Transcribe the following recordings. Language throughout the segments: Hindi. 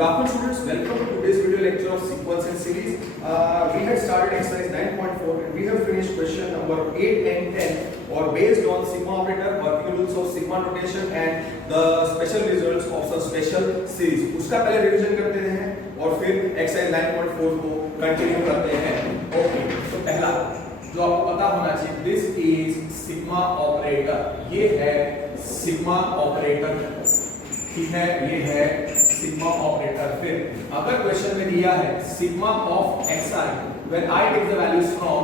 Good afternoon students, welcome to today's video lecture of sequence and series. We had started exercise 9.4 and we have finished question number 8 and 10 or based on sigma operator, working rules of sigma notation and the special results of some special series. उसका पहले रिवीजन करते हैं और फिर exercise 9.4 को कंटिन्यू करते हैं. ओके, तो पहला जो आपको पता होना चाहिए, दिस इज सिग्मा ऑपरेटर. ये है सिग्मा ऑपरेटर, ठीक है, ये है सिग्मा ऑपरेटर. फिर अगर क्वेश्चन में दिया है sigma of xi when i takes the values from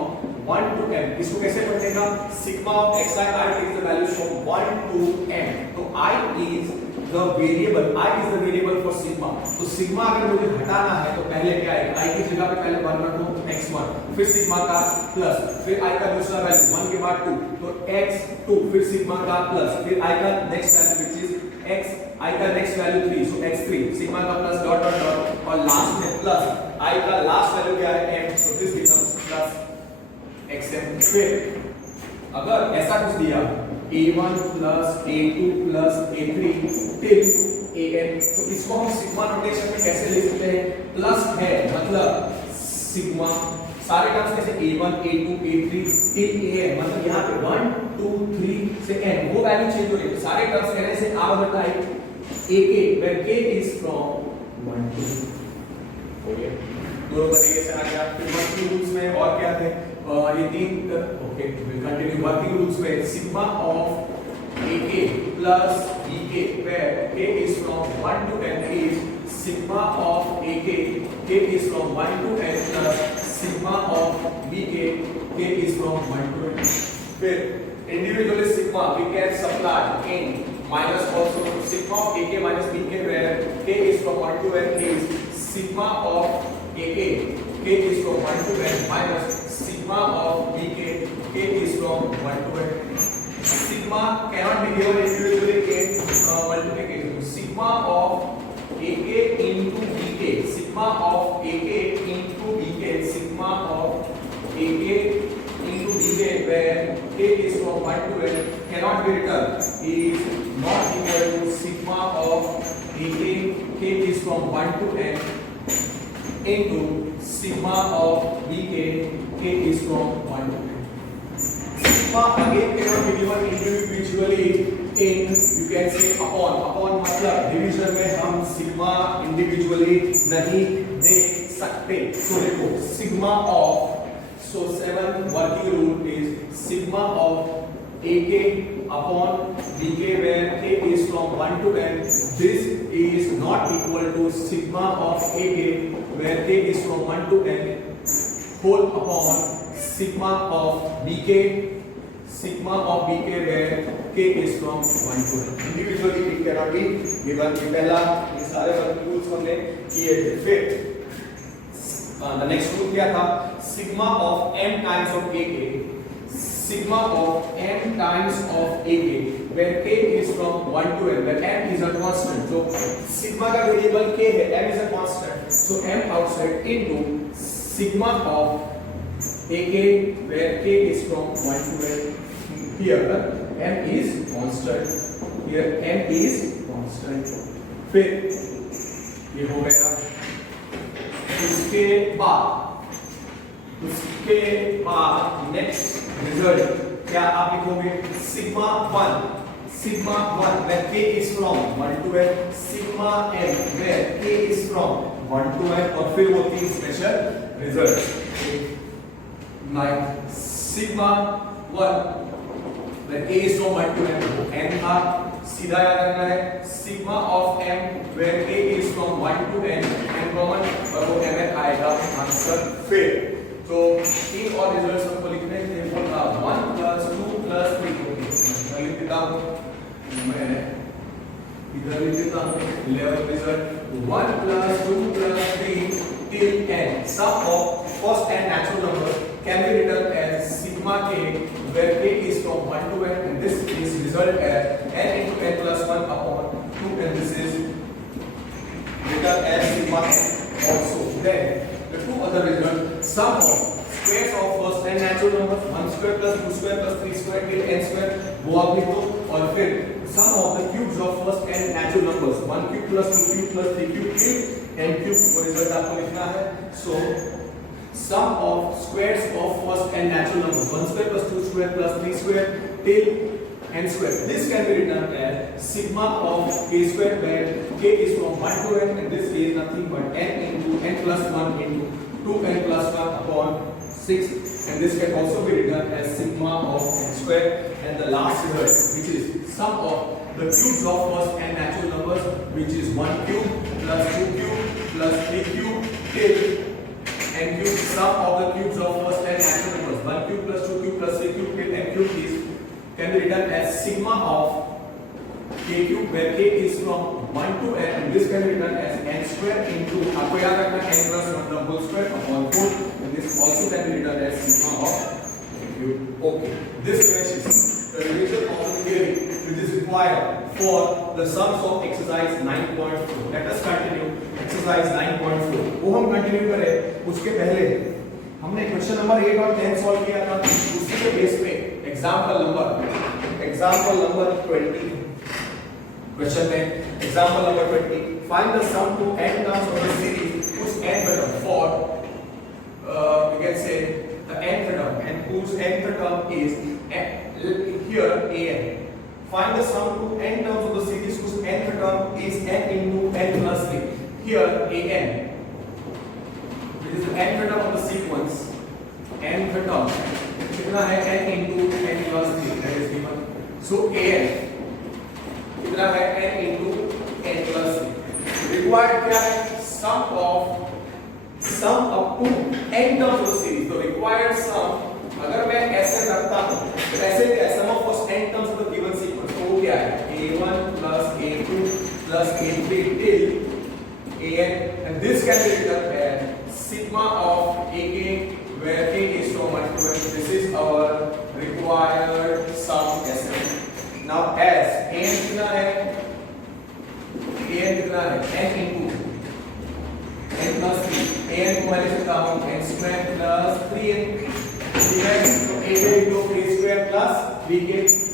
1 to m, इसको कैसे पढ़ेगा? Sigma of xi i takes the values from 1 to m. तो i is the variable, i is the variable for sigma. तो सिग्मा अगर मुझे हटाना है तो पहले क्या आएगा? i की जगह पे पहले 1 रखो, x1, फिर सिग्मा का प्लस, फिर i का दूसरा वैल्यू 1 के बाद 2, तो x2, फिर सिग्मा का प्लस, फिर i का next value which is x, i का नेक्स्ट वैल्यू 3, सो x3, सिग्मा का प्लस डॉट डॉट डॉट और लास्ट में प्लस i का लास्ट वैल्यू क्या है? m, so this becomes plus xm. फिर अगर ऐसा कुछ दिया a1 plus a2 plus a3 till an, तो इसको हम सिग्मा नोटेशन में कैसे लिख सकते हैं? प्लस है मतलब सिग्मा, सारे टर्म्स कैसे a1 a2 a3 till an, मतलब यहाँ पे 1 2 3 से n वो वैल्यू चेंज हो रही है. सारे टर्म्स कहने से आ बदलता है ak where k is from 1 to, हो गया. दोनों तरीके से आ गया. फिर वर्किंग रूल्स में और क्या थे? ये तीन. Okay, will continue. Working rules में sigma of ak plus bk where k is from 1 to n is sigma of ak k is from 1 to n plus sigma of bk k is from 1 to n. फिर individually sigma we can supply in minus also sigma of ak minus bk where k is from 1 to n is sigma of ak k is from 1 to n minus sigma of bk k is from 1 to n. Sigma cannot be given individually in multiplication. Sigma of ak into bk, sigma of ak into bk, sigma of ak into bk where k is from 1 to n cannot be written is not equal to sigma of ak k is from 1 to n into sigma of bk k is from 1 to n. Sigma again cannot be given individually in, you can say upon मतलब डिवीजन में हम सिग्मा इंडिविजुअली नहीं दे सकते. तो देखो sigma of, so 7 working rule is sigma of ak upon bk where k is from 1 to n, this is not equal to sigma of ak where k is from 1 to n whole upon sigma of bk, sigma of bk where k is from 1 to n. Individually it cannot be given. ये पहला, ये सारे वर्किंग रूल्स हमने किए थे. फिर the next rule क्या था? sigma of m times of ak, sigma of m times of ak where k is from 1 to n, where m is a constant. So sigma का वेरिएबल k है, m is a constant, so m outside into sigma of ak where k is from 1 to n. Here m is constant, here m is constant. फिर ये हो गया. उसके बाद नेक्स्ट रिजल्ट क्या आप लिखोगे? Sigma 1 where k is from 1 to n, sigma m where k is from 1 to n और फिर वो तीन special result. Sigma 1 where k is from 1 to n, वो n था, सीधा याद रखना है. Sigma of m where k is from 1 to n n common और वो m आएगा आंसर. फिर तो तीन और रिजल्ट्स हमको लिखने थे. वो था 1 प्लस 2 प्लस 3. मैं लिख देता हूं, मैं इधर लिख देता हूं 11 result 1 plus 2 plus 3 till n. Sum of first n natural number can be written as sigma k where k is from 1 to n and this is result as n into n plus 1 upon 2 and this is written as sigma n also. Then the two other results, sum of squares of first n natural numbers 1 square plus 2 square plus 3 square till n square वो आप लिखो और फिर sum of the cubes of first n natural numbers 1 cube plus 2 cube plus 3 cube till n cube, वो रिजल्ट आपको लिखना है. सो sum of squares of first n natural numbers 1 square plus 2 square plus 3 square till n square. This can be written as sigma of k square, where k is from 1 to n and this is nothing but n into n plus 1 into 2n plus 1 upon 6, and this can also be written as sigma of n square. And the last result, which is sum of the cubes of first n natural numbers, which is 1 cube plus 2 cube plus 3 cube till n cube. Sum of the cubes of first n natural numbers 1 cube plus 2 cube plus 3 cube till n cube is can be written as sigma of k cube, where k is from 1 to n and this can be written as n square into आपको याद रखना n plus 1 the whole square upon 4, and this also can be written as sigma of k cube. Okay, this finishes the revision of the theory which is required for the sums of exercise 9.4. Let us continue exercise 9.4. वो हम कंटिन्यू करें उसके पहले हमने क्वेश्चन नंबर 8 और 10 सॉल्व किया था. उसी के बेस पे एग्जांपल नंबर 20 क्वेश्चन में example number 20, find the sum to n terms of the series whose nth term for you can say the nth term and whose nth term is here an. Find the sum to n terms of the series whose nth term is n into n plus 3. Here an, which is the nth term of the sequence, nth term कितना है n into n plus 3, that is given. So an कितना है n into n plus 3. Required क्या है? Sum up to n terms of the series. तो required sum अगर मैं ऐसे रखता हूँ तो ऐसे क्या sum of first n terms of the given sequence, तो वो क्या है a1 plus a2 plus a3 till an, and this can be written as sigma of ak, where k is from 1 to n. This is our required sum Sn. Now as an कितना है n into n plus 3, an को मैं लिख सकता हूँ n square plus 3n, ठीक है. तो a into k square plus 3k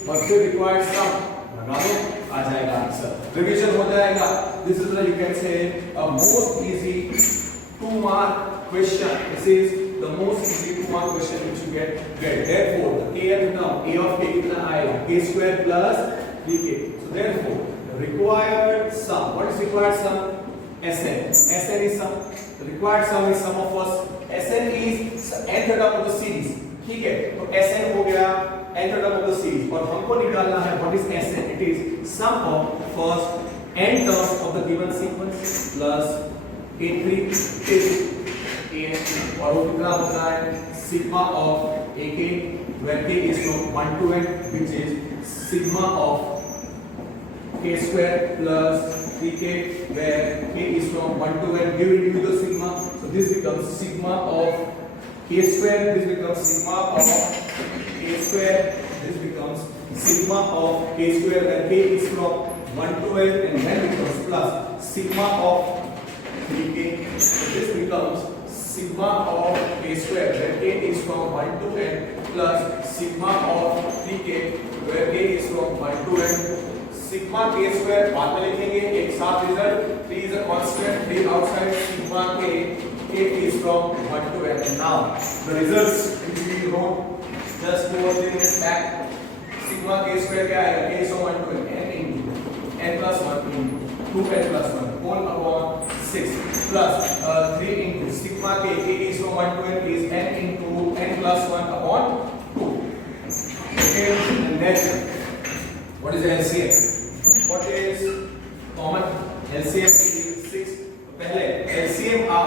और फिर required sum लगा दो, आ जाएगा आंसर, रिवीजन हो जाएगा. This is the you can say a most easy 2-mark question. This is the most easy 2-mark question which you get. Therefore the kth term a of k कितना आएगा k square plus 3k. So therefore the required sum, what is required sum? Sn is sum. The required sum is sum of first. Sn is nth term of the series, ठीक है. तो Sn हो गया nth term of the series और हमको निकालना है what is Sn. It is sum of first n terms of the given sequence plus a3 till an, और वो कितना होता है sigma of ak, where k is from 1 to n, which is sigma of k square plus 3k, where k is from 1 to n. Give individual sigma, so this becomes sigma of k square, this becomes sigma of k square, this becomes sigma of k square, where k is from 1 to n, and then becomes plus sigma of 3k. So this becomes sigma of k square, where k is from 1 to n, plus sigma of 3k, where k is from 1 to n. Sigma k square बाद में लिखेंगे एक साथ result. 3 is a constant, 3 outside sigma k is from 1 to n. And now the results which we wrote just 2 or 3 minutes back. Sigma k square क्या आएगा? k is from 1 to n, n into n plus 1 into 2n plus 1 whole upon 6 plus 3 into sigma k is from 1 to n is n into n plus 1 upon 2. Okay, and then what is the LCM? What is common LCM? is 6. तो पहले LCM of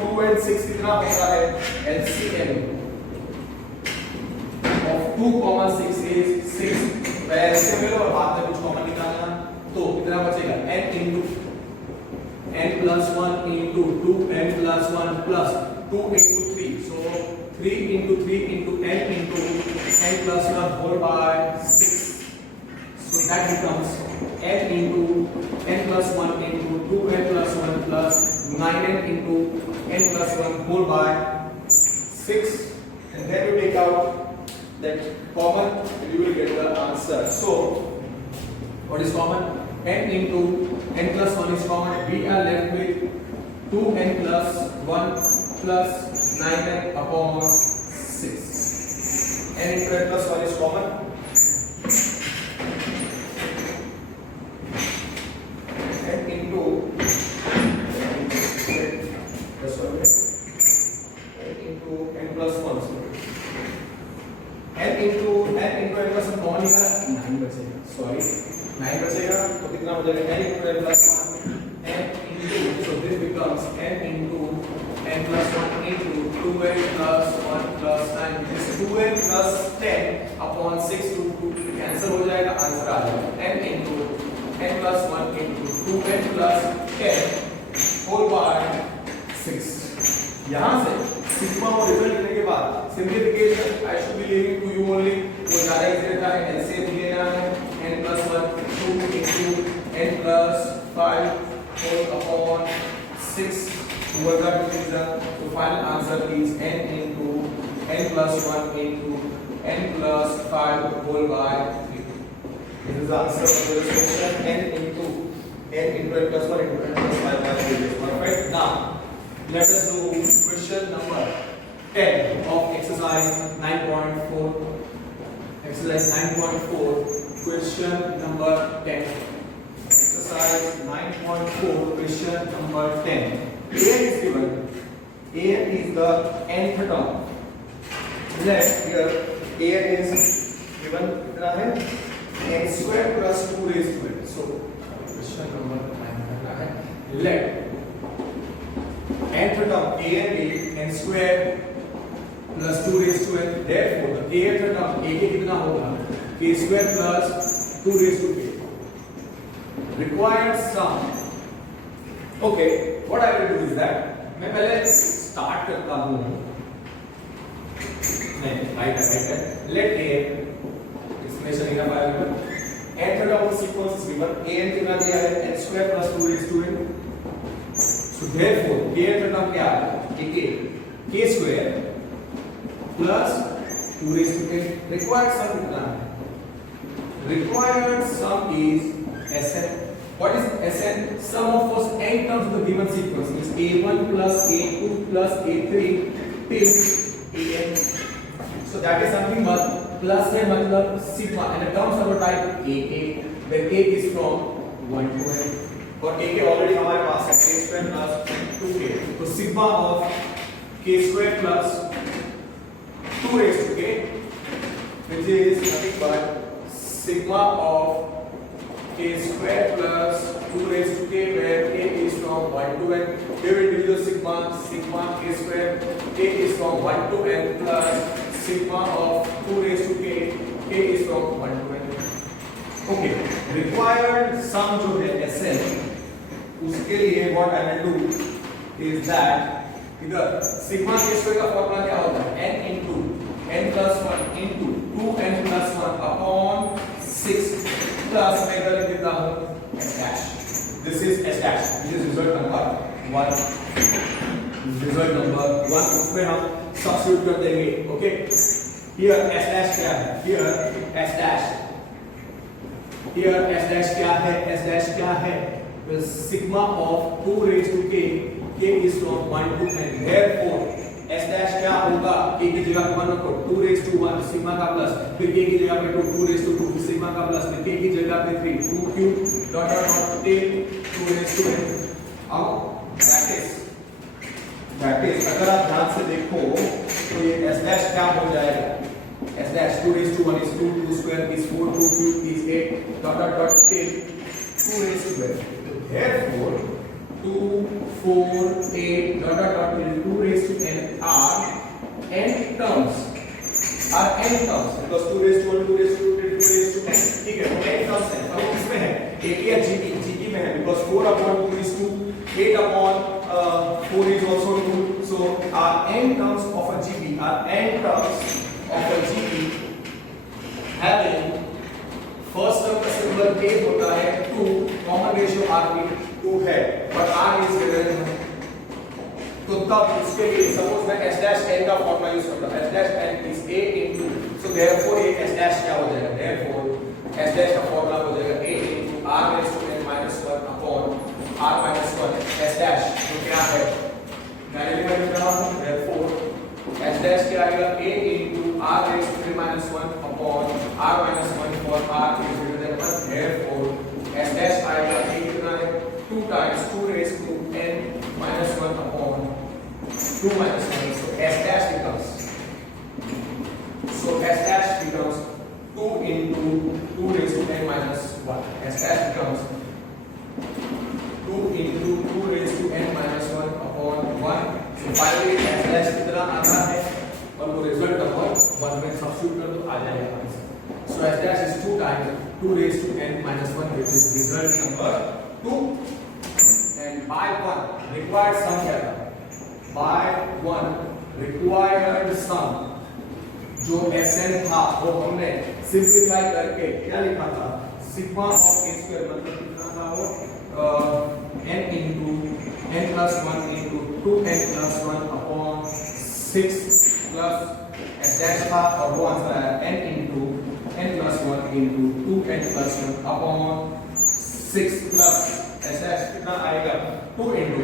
2 and 6 कितना होता है? LCM of 2, 6 is 6. LCM लो और बाद में कुछ कॉमन निकालना, तो कितना बचेगा? n into n plus 1 into 2n plus 1 plus 2 into 3. So 3 into 3 into n into n plus 1 whole by 6. So that becomes n into n plus 1 into 2n plus 1 plus 9n into n plus 1 whole by 6. And then you take out that common and you will get the answer. So What is common? n into n plus 1 is common. We are left with 2n plus 1 plus 9n upon 6. n into n plus 1 is common. n into n plus 1 n into n plus 1 कौन निकाला? 9 बचेगा. सॉरी 9 बचेगा तो कितना हो जाएगा? n into n plus 1 n into, so this becomes n into n plus 1 into 2n plus 1 plus 9. This 2n plus 10 upon 6 to 2 cancel हो जाएगा. आंसर आ जाएगा n into n plus 1 into 2n plus 10 whole by 6. यहाँ से सिग्मा और रिजल्ट लेने के बाद simplification I should be leaving to you only. वो ज्यादा इजी रहता है. एलसीएम लेना है n plus 1 2 into n plus 5 whole upon 6 over the division. So final answer is n into n plus 1 into n plus 5 whole by 3. This is the answer of this question. n into n plus 1 into n plus 5 by 3 is perfect. Now let us do question number 10 of exercise 9.4. Exercise 9.4, question number 10. Exercise 9.4, question number 10. an is given. an is the nth term. Let here an is given कितना है? n square plus 2 raised to n. So question number 9 करना है. Let nth term an be n square plus 2 raised to n. Therefore the kth term a कितना होगा? k square plus 2 raised to k. Required sum. Okay, what I will do is that मैं पहले start करता हूँ. नहीं, right है. Let a इसमें चलेगा फाइल में. nth term of sequence is given. an कितना दिया है? n square plus 2 raised to n. So therefore kth term क्या है? k square plus 2 raised to k. Required sum कितना है? Required sum is Sn. What is Sn? Sum of first n terms of the given sequence is a1 plus a2 plus a3 till an. So that is something but plus है मतलब sigma and the terms of a type ak where k is from 1 to n. और ak already हमारे पास है k square plus 2k. तो sigma of k square plus 2 raised to k, which is nothing but sigma of k square plus 2 raised to k, where k is from 1 to n. Here we will use sigma k square, k is from 1 to n plus sigma of 2 raised to k is from 1 to n. Okay, required sum जो है Sn, उसके लिए what I will do is that इधर sigma k square का फॉर्मूला क्या होता है? n into n plus 1 into 2n plus 1 upon 6 plus मैं इधर लिख देता हूँ s dash. This is s dash, which is result number 1. Result number 1 उसमें हम substitute कर देंगे. Okay, here s dash क्या है? Here s dash. Here s dash क्या है? S dash क्या है? Well, sigma of 2 raised to k is from 1 to n. Therefore s dash क्या होगा? k की जगह पे 1 रखो, 2 raised to 1 sigma का प्लस, फिर k की जगह पे 2 raised to 2 फिर sigma का प्लस, फिर k की जगह पे 3 2 cube dot dot dot till 2 raised to n. अब that is अगर आप ध्यान से देखो तो ये s dash क्या हो जाएगा? s dash 2 raised to 1 is 2 2 square is 4 2 cube is 8 dot dot dot till 2 raised to n. Therefore 2 4 8 dot dot dot till 2 raised to n are n terms because 2 raised to 1 2 raised to 2 2 raised to n. ठीक है, n terms है. अब किसमें है? ak या gp में है because 4 upon 2 is 2, 8 upon 4 is also 2. So our n terms of a gp having first term का सिंबल k होता है 2, कॉमन रेशियो r में 2 है, but r is greater than 1. तो तब इसके लिए सपोज मैं s dash n का फॉर्मूला यूज करता हूं. s dash n is a into, so therefore ये s dash क्या हो जाएगा? therefore s dash का फॉर्मूला हो जाएगा a into r minus 1 s dash तो क्या है डायरेक्टली लिख रहा हूं therefore s dash क्या आएगा a into r raised to the minus 1 upon r minus 1 for r is greater than 1 therefore s dash आएगा a कितना है 2 times 2 raised to n minus 1 upon 2 minus 1 so s dash becomes 2 into 2 raised to n minus 1 s dash becomes 2 into 2 raised to n minus 1 upon 1 so finally s dash कितना आता है और वो रिजल्ट नंबर 1 में सब्स्टिट्यूट कर दो आ जाएगा answer so s dash is 2 times 2 raised to n minus 1 which is result number 2 and by 1 required sum क्या था by 1 required sum जो Sn था वो हमने सिंपलीफाई करके क्या लिखा था सिग्मा ऑफ a स्क्वायर मतलब कितना था वो n into n plus 1 into 2n plus 1 upon 6 plus s dash था और वो आंसर आया n into n plus 1 into 2n plus 1 upon 6 plus s dash कितना आएगा 2 into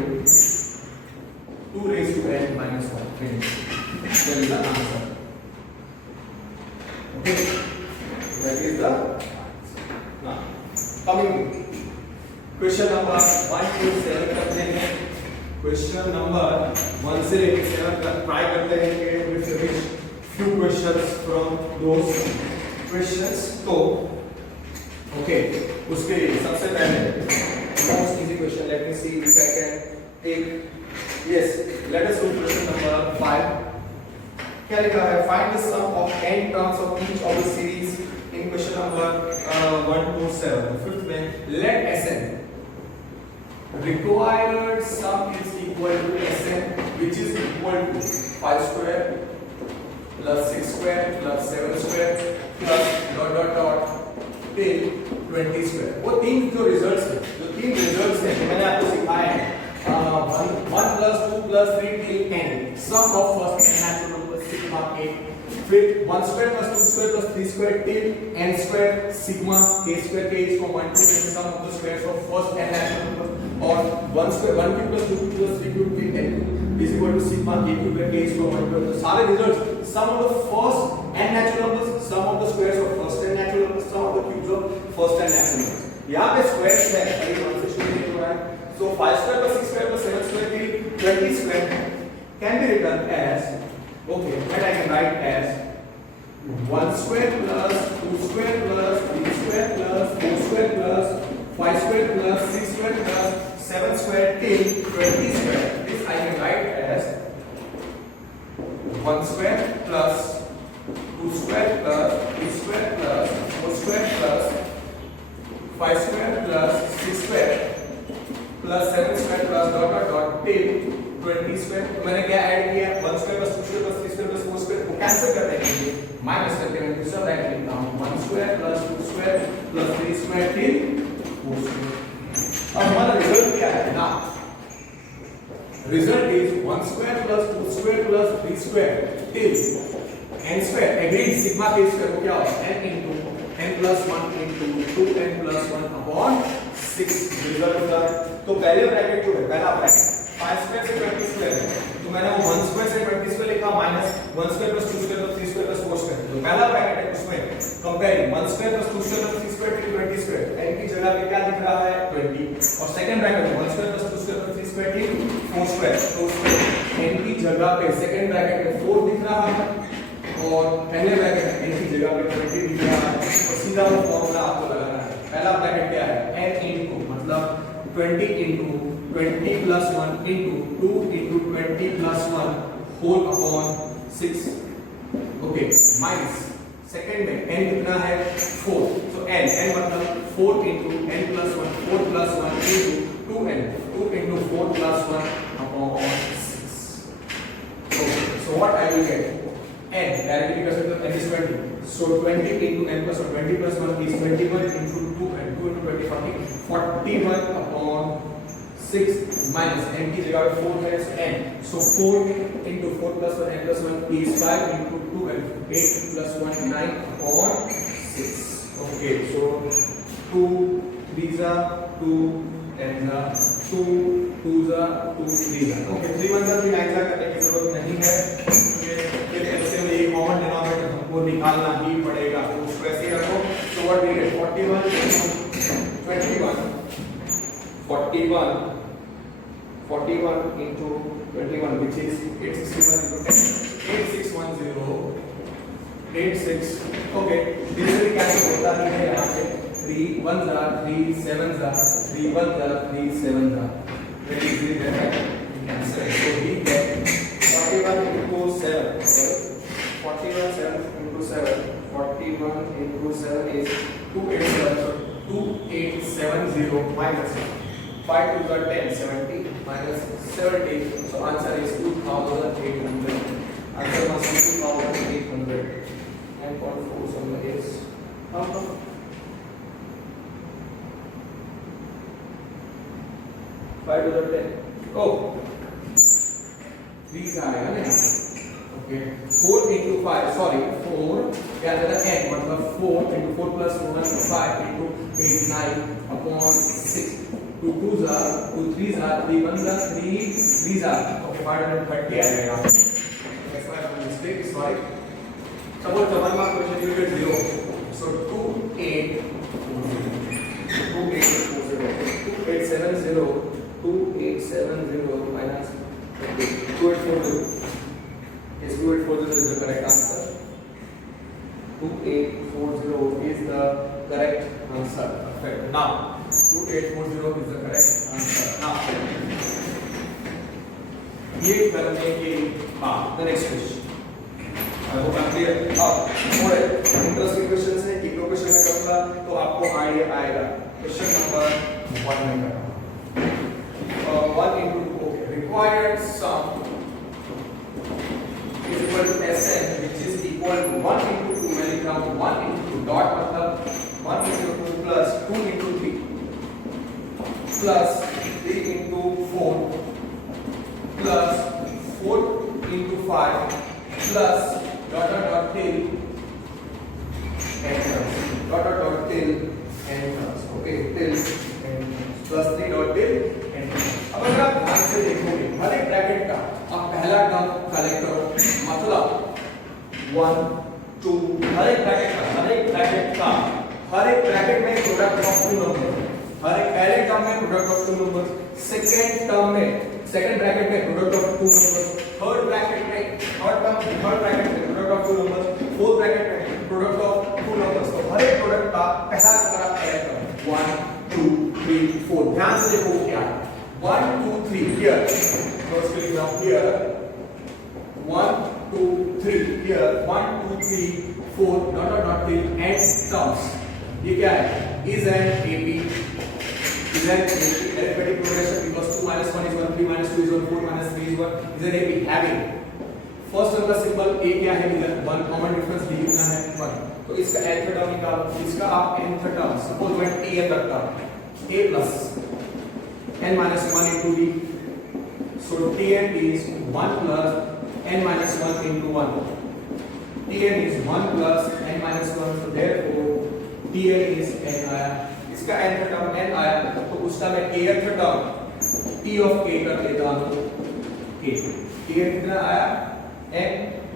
2 raised to n minus 1 finish that is the answer okay that is the now coming question number 1 to 7 करते हैं क्वेश्चन नंबर 1 से लेकर 7 तक ट्राई करते हैं कि we finish few questions from those questions तो okay उसके लिए सबसे पहले most easy question let me see if I can take yes let us do question number 5 क्या लिखा है find the sum of n terms of each of the series in question number 1 to 7 fifth में let Sn required sum is equal to Sn which is equal to 5 square plus 6 square plus 7 square plus dot dot dot till 20 square वो तीन जो रिजल्ट्स हैं जो तीन रिजल्ट्स हैं मैंने आपको सिखाया है 1 plus 2 plus 3 till n sum of first n natural number sigma k फिर 1 square plus 2 square plus 3 square till n square sigma k square k is equal to sum of the squares of first n natural number और 1 square 1 cube plus 2 cube plus 3 cube till n cube is equal to sigma k cube k is equal to सारे results sum of the first n natural numbers sum of the squares of first n natural numbers sum of the cubes of first n natural numbers यहाँ पे स्क्वायर्स है कहीं 1 से शुरू नहीं हो रहा है so 5 square plus 6 square plus 7 square till 20 square can be written as okay that I can write as 1 square plus 2 square plus 3 square plus 4 square plus 5 square plus 6 square plus 7 square till 20 square this I can write as 1 square plus 2 square plus 3 square plus 4 square plus 5 square plus 6 square plus 7 square plus dot dot dot till 20 square तो मैंने क्या ऐड किया 1 square plus 2 square plus 3 square plus 4 square को कैंसिल कर देंगे माइनस करके मैं दूसरा ब्रैकेट लिखता हूं 1 square plus 2 square plus 3 square till 4 square अब हमारा रिजल्ट क्या है ना result is 1 square plus 2 square plus 3 square till n square agreed sigma k square को क्या होगा n into n plus 1 into 2n plus 1 upon 6 result होता है तो पहले ब्रैकेट जो है पहला ब्रैकेट 5 square से 20 square तो मैंने वो 1 square से 20 square लिखा minus 1 square plus 2 square plus 3 square plus 4 square तो पहला ब्रैकेट है उसमें comparing 1 square plus 2 square plus 3 square till 20 square n की जगह पे क्या दिख रहा है 20 और सेकंड ब्रैकेट में 1 square plus 2 square plus 3 square till 4 square तो उसमें n की जगह पे सेकंड ब्रैकेट में 4 दिख रहा है और पहले ब्रैकेट में n की जगह पे 20 दिख रहा है और सीधा वो फॉर्मूला आपको लगाना है पहला ब्रैकेट क्या है n into मतलब 20 into 20 plus 1 into 2 into 20 plus 1 whole upon 6 okay minus second में n कितना है 4 so n मतलब 4 into n plus 1 4 plus 1 into 2n 2 into 4 plus 1 upon 6 okay so what I will get n directly कर सकते हो n is 20 so 20 into n plus 1 20 plus 1 is 21 into 2 and 2 into 20 41 upon 6 minus n की जगह पे 4 है so n so 4 into 4 plus 1 n plus 1 is 5 into 2 and 8 plus 1 9 upon 6 okay so 2 3 are 2 10 जा 2 2 जा 2 3 जा। ओके 3 1 जा 3 9 जा करने की जरूरत नहीं है, फिर एलसीएम ये कॉमन डिनोमिनेटर हमको निकालना ही पड़ेगा, तो उसको ऐसे ही रखो। So what we get 41 into 21 which is 861 into 10 8610 86। Okay digitally cancel होता ही है यहाँ पे, 3 1 जा 3 7 जा 3 1 जा 3 7 जा, very easy that cancel। so we get 41 into 7 is 287, so 2870 minus 5 to the 10 70 minus 70, so answer is 2800, answer must be 2800 9.4 somewhere is how come 5 to the 10 oh 3 का आएगा ना, ओके 4 into 5 sorry 4 क्या आता है n मतलब 4 into 4 plus 1 5 into 8 9 upon 6 2 2 जा 2 3 जा 3 1 जा 3 3 जा, ओके 530 आ जाएगा। that's why my mistake, sorry। suppose the 1 mark question you get 0, so 2870 minus 2840, yes 2840 is the correct answer, 2840 is the correct answer, perfect। now 2840 is the correct answer। now ये करने के बाद the next question, I hope I'm clear। अब थोड़े इंटरेस्टिंग क्वेश्चन है, एक दो क्वेश्चन में करूंगा तो आपको आइडिया आएगा। क्वेश्चन नंबर 1 में करूंगा 1 into 2, okay, required sum is equal to Sn which is equal to 1 into 2, when you come 1 into 2 dot मतलब 1 into 2 plus 2 into 3 plus 3 into 4 plus 4 into 5 plus dot dot dot till n terms, dot dot dot till n terms, okay till n terms plus 3 dot till n terms। अब अगर आप ध्यान से देखोगे हर एक ब्रैकेट का आप पहला टर्म कलेक्ट करो, मतलब 1 2 हर एक ब्रैकेट में प्रोडक्ट ऑफ टू नंबर, हर एक पहले टर्म में product of two number, second term में सेकंड ब्रैकेट में product of two number, third bracket में थर्ड ब्रैकेट में product of two number, fourth bracket में प्रोडक्ट ऑफ टू नंबर्स। तो हर एक प्रोडक्ट का पहला नंबर आप कलेक्ट करो 1 2 3 4, ध्यान से देखो क्या 1 2 3 here, first click now here 1 2 3 here 1 2 3 4 dot dot dot till n terms। ये क्या है? is an AP, is an arithmetic progression because 2 minus 1 is 1, 3 minus 2 is 1, 4 minus 3 is 1, is an AP having first term का सिंबल a क्या है, इधर 1 कॉमन डिफरेंस d कितना है 1, तो इसका nth टर्म निकालो, इसका आप nth टर्म सपोज मैं tn रखता हूं a plus n minus 1 into d, so tn is 1 plus n minus 1 into 1, tn is 1 plus n minus 1, so therefore tn is n आया, इसका nth टर्म n आया, तो उसका मैं kth term t of k कर लेता हूं k, tn कितना आया n,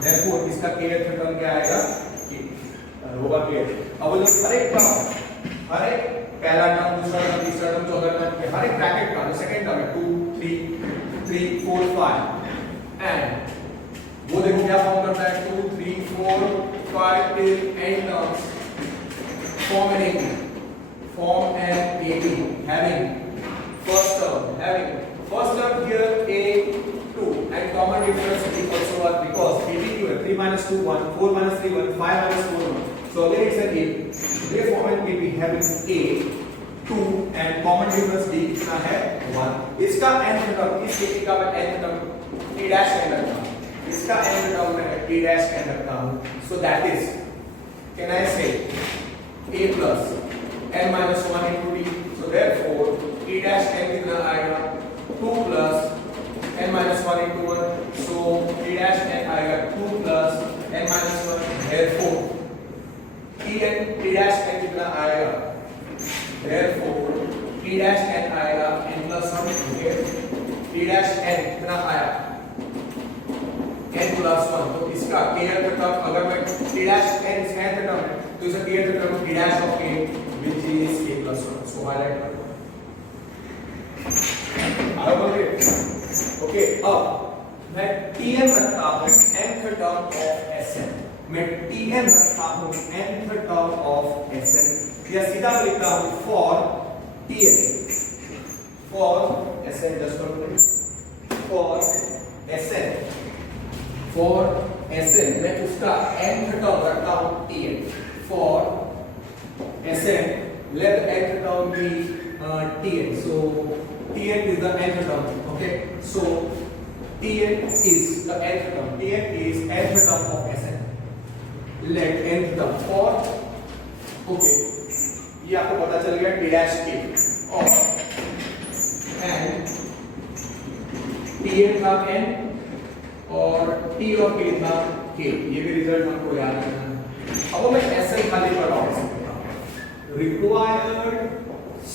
therefore इसका kth टर्म क्या आएगा k, होगा क्लियर। अब जो हर एक पहला टर्म दूसरा टर्म तीसरा टर्म चौथा टर्म हर एक ब्रैकेट का जो सेकंड टर्म है 2 3 4 5 एंड वो देखो क्या फॉर्म करता है 2 3 4 5 till n terms form an AP having first term here a2 and common difference is also 1 because AP here 3 minus 2 1 4 minus 3 1 5 minus 4 1, so again it's an AP, they form an AP having a2 and common difference d कितना है 1, इसका nth टर्म इस AP का मैं nth term t dash n रखता हूं, इसका nth टर्म मैं t dash n रखता हूं, so that is can I say a plus n minus 1 into d, so therefore t dash n कितना आएगा 2 plus n minus 1 into 1, so t dash n आएगा 2 plus n minus 1, therefore t dash n कितना आएगा, therefore t t dash n आएगा n plus 1, okay, t dash n कितना आया n प्लस 1, तो इसका k का टर्म अगर मैं t डैश n इसका nth टर्म है तो इसका k का term t dash of k which is k plus 1, इसको हाईलाइट कर दो। ओके, अब मैं tn रखता हूं nth टर्म ऑफ Sn, मैं tn रखता हूं nth टर्म ऑफ Sn, या सीधा लिखता हूं for tn for Sn, just for Sn मैं उसका nth टर्म रखता हूं tn for Sn, let the nth term be tn, so tn is the nth term, okay, so tn is the nth term, tn is nth term of Sn, let nth term for, okay, ये आपको पता चल गया t dash k और and tn का n और t of k था k, ये भी रिजल्ट हमको याद रखना है। अब मैं ऐसे ही खाली पर लॉग सकता हूं, रिक्वायर्ड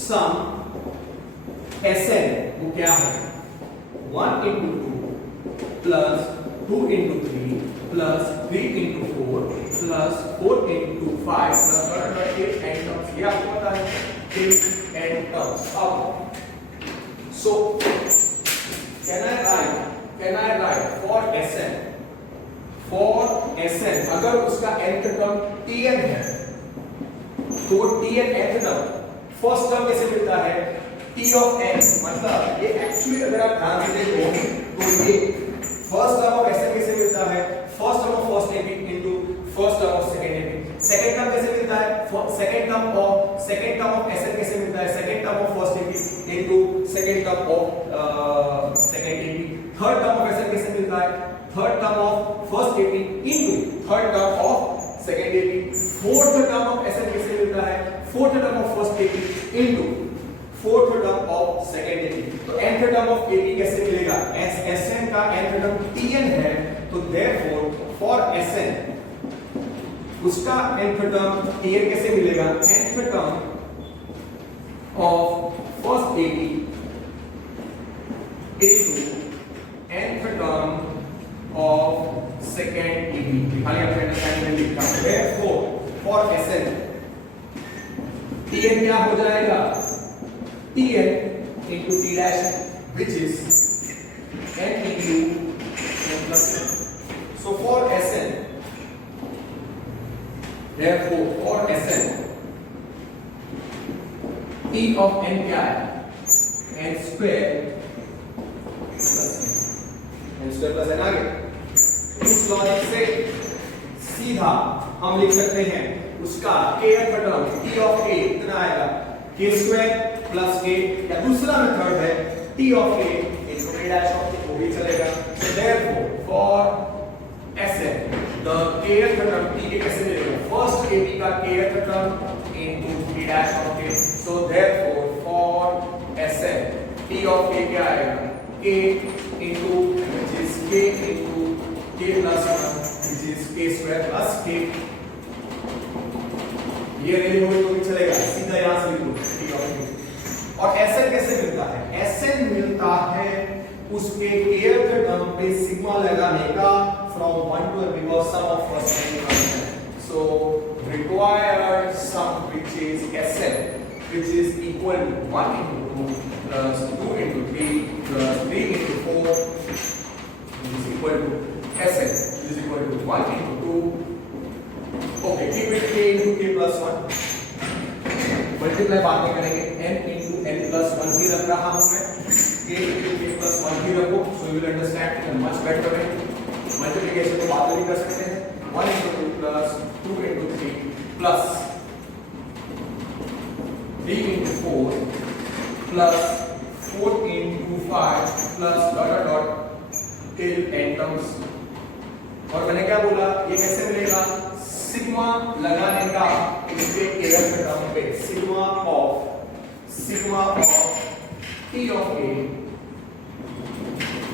सम Sn वो क्या है 1 into 2 plus 2 into 3 plus 3 into 4 plus 4 into 5 plus 8 n terms, ये आपको पता है 8 n terms। अब so can I write for Sn अगर उसका nth टर्म tn है तो tn nth term first term कैसे मिलता है t of n, मतलब ये एक्चुअली अगर आप ध्यान से देखो तो ये फर्स्ट टर्म ऑफ Sn कैसे मिलता है first term of first AP into first term of second AP, second term कैसे मिलता है सेकंड टर्म ऑफ Sn कैसे मिलता है second term of first AP into second term of second AP, third term of Sn कैसे मिलता है third term of first AP into third term of second AP, fourth term of Sn कैसे मिलता है fourth term of first AP into fourth term of second AP, तो nth टर्म ऑफ एपी कैसे मिलेगा Sn का nth टर्म tn है, तो देयरफॉर फॉर Sn उसका nth टर्म tn कैसे मिलेगा nth term of first AP into nth term of second AP, खाली आप अंडरस्टैंड लिखता हूं, देयरफॉर फॉर Sn tn क्या हो जाएगा tn into t dash which is n into n plus 1, so for Sn therefore for Sn t of n क्या है n square plus n आ गया। इस लॉजिक से सीधा हम लिख सकते हैं उसका kth term t of k कितना आएगा k square प्लस k, या दूसरा मेथड है t of k into k dash of k, वो भी चलेगा। so therefore for Sn the kth term t के कैसे मिलेगा फर्स्ट ab का kth term into k dash of k, so therefore for Sn t of k क्या आएगा k into which is k into k plus 1 which is k square plus k, ये नहीं होगा तो भी चलेगा, सीधा यहां से लिखो t of k। और Sn कैसे मिलता है Sn मिलता है उसके kth टर्म पे सिग्मा लगाने का from 1 to a reverse sum of first and second, so required sum which is Sn which is equal to 1 into 2 plus 2 into 3 plus 3 into 4 is equal to Sn is equal to 1 into 2, okay, keep it k into k plus 1, multiply बाद में करेंगे n into n plus 1 भी रख रहा हूं मैं, k into k plus 1 भी रखो, so you will understand in a much better way। Multiplication को बाद में भी कर सकते हैं 1 into 2 plus 2 into 3 plus 3 into 4 plus 4 into 5 plus dot dot dot till n terms। और मैंने क्या बोला ये कैसे मिलेगा सिग्मा लगाने का इसके kth टर्म पे sigma of t of k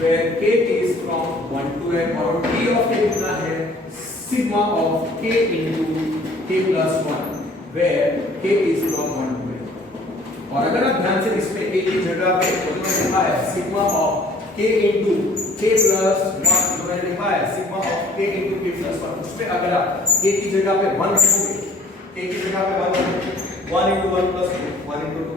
where k is from 1 to n और t of k कितना है sigma of k into k plus 1 where k is from 1 to n। और अगर आप ध्यान से k की जगह पे तो मैंने लिखा है sigma of k into k plus 1, तो मैंने लिखा है sigma of k into k plus 1। उसमें अगर आप k की जगह पे 1 रखोगे, k की जगह पे 1 रखोगे, 1 into 1 plus 2, 1 into 2,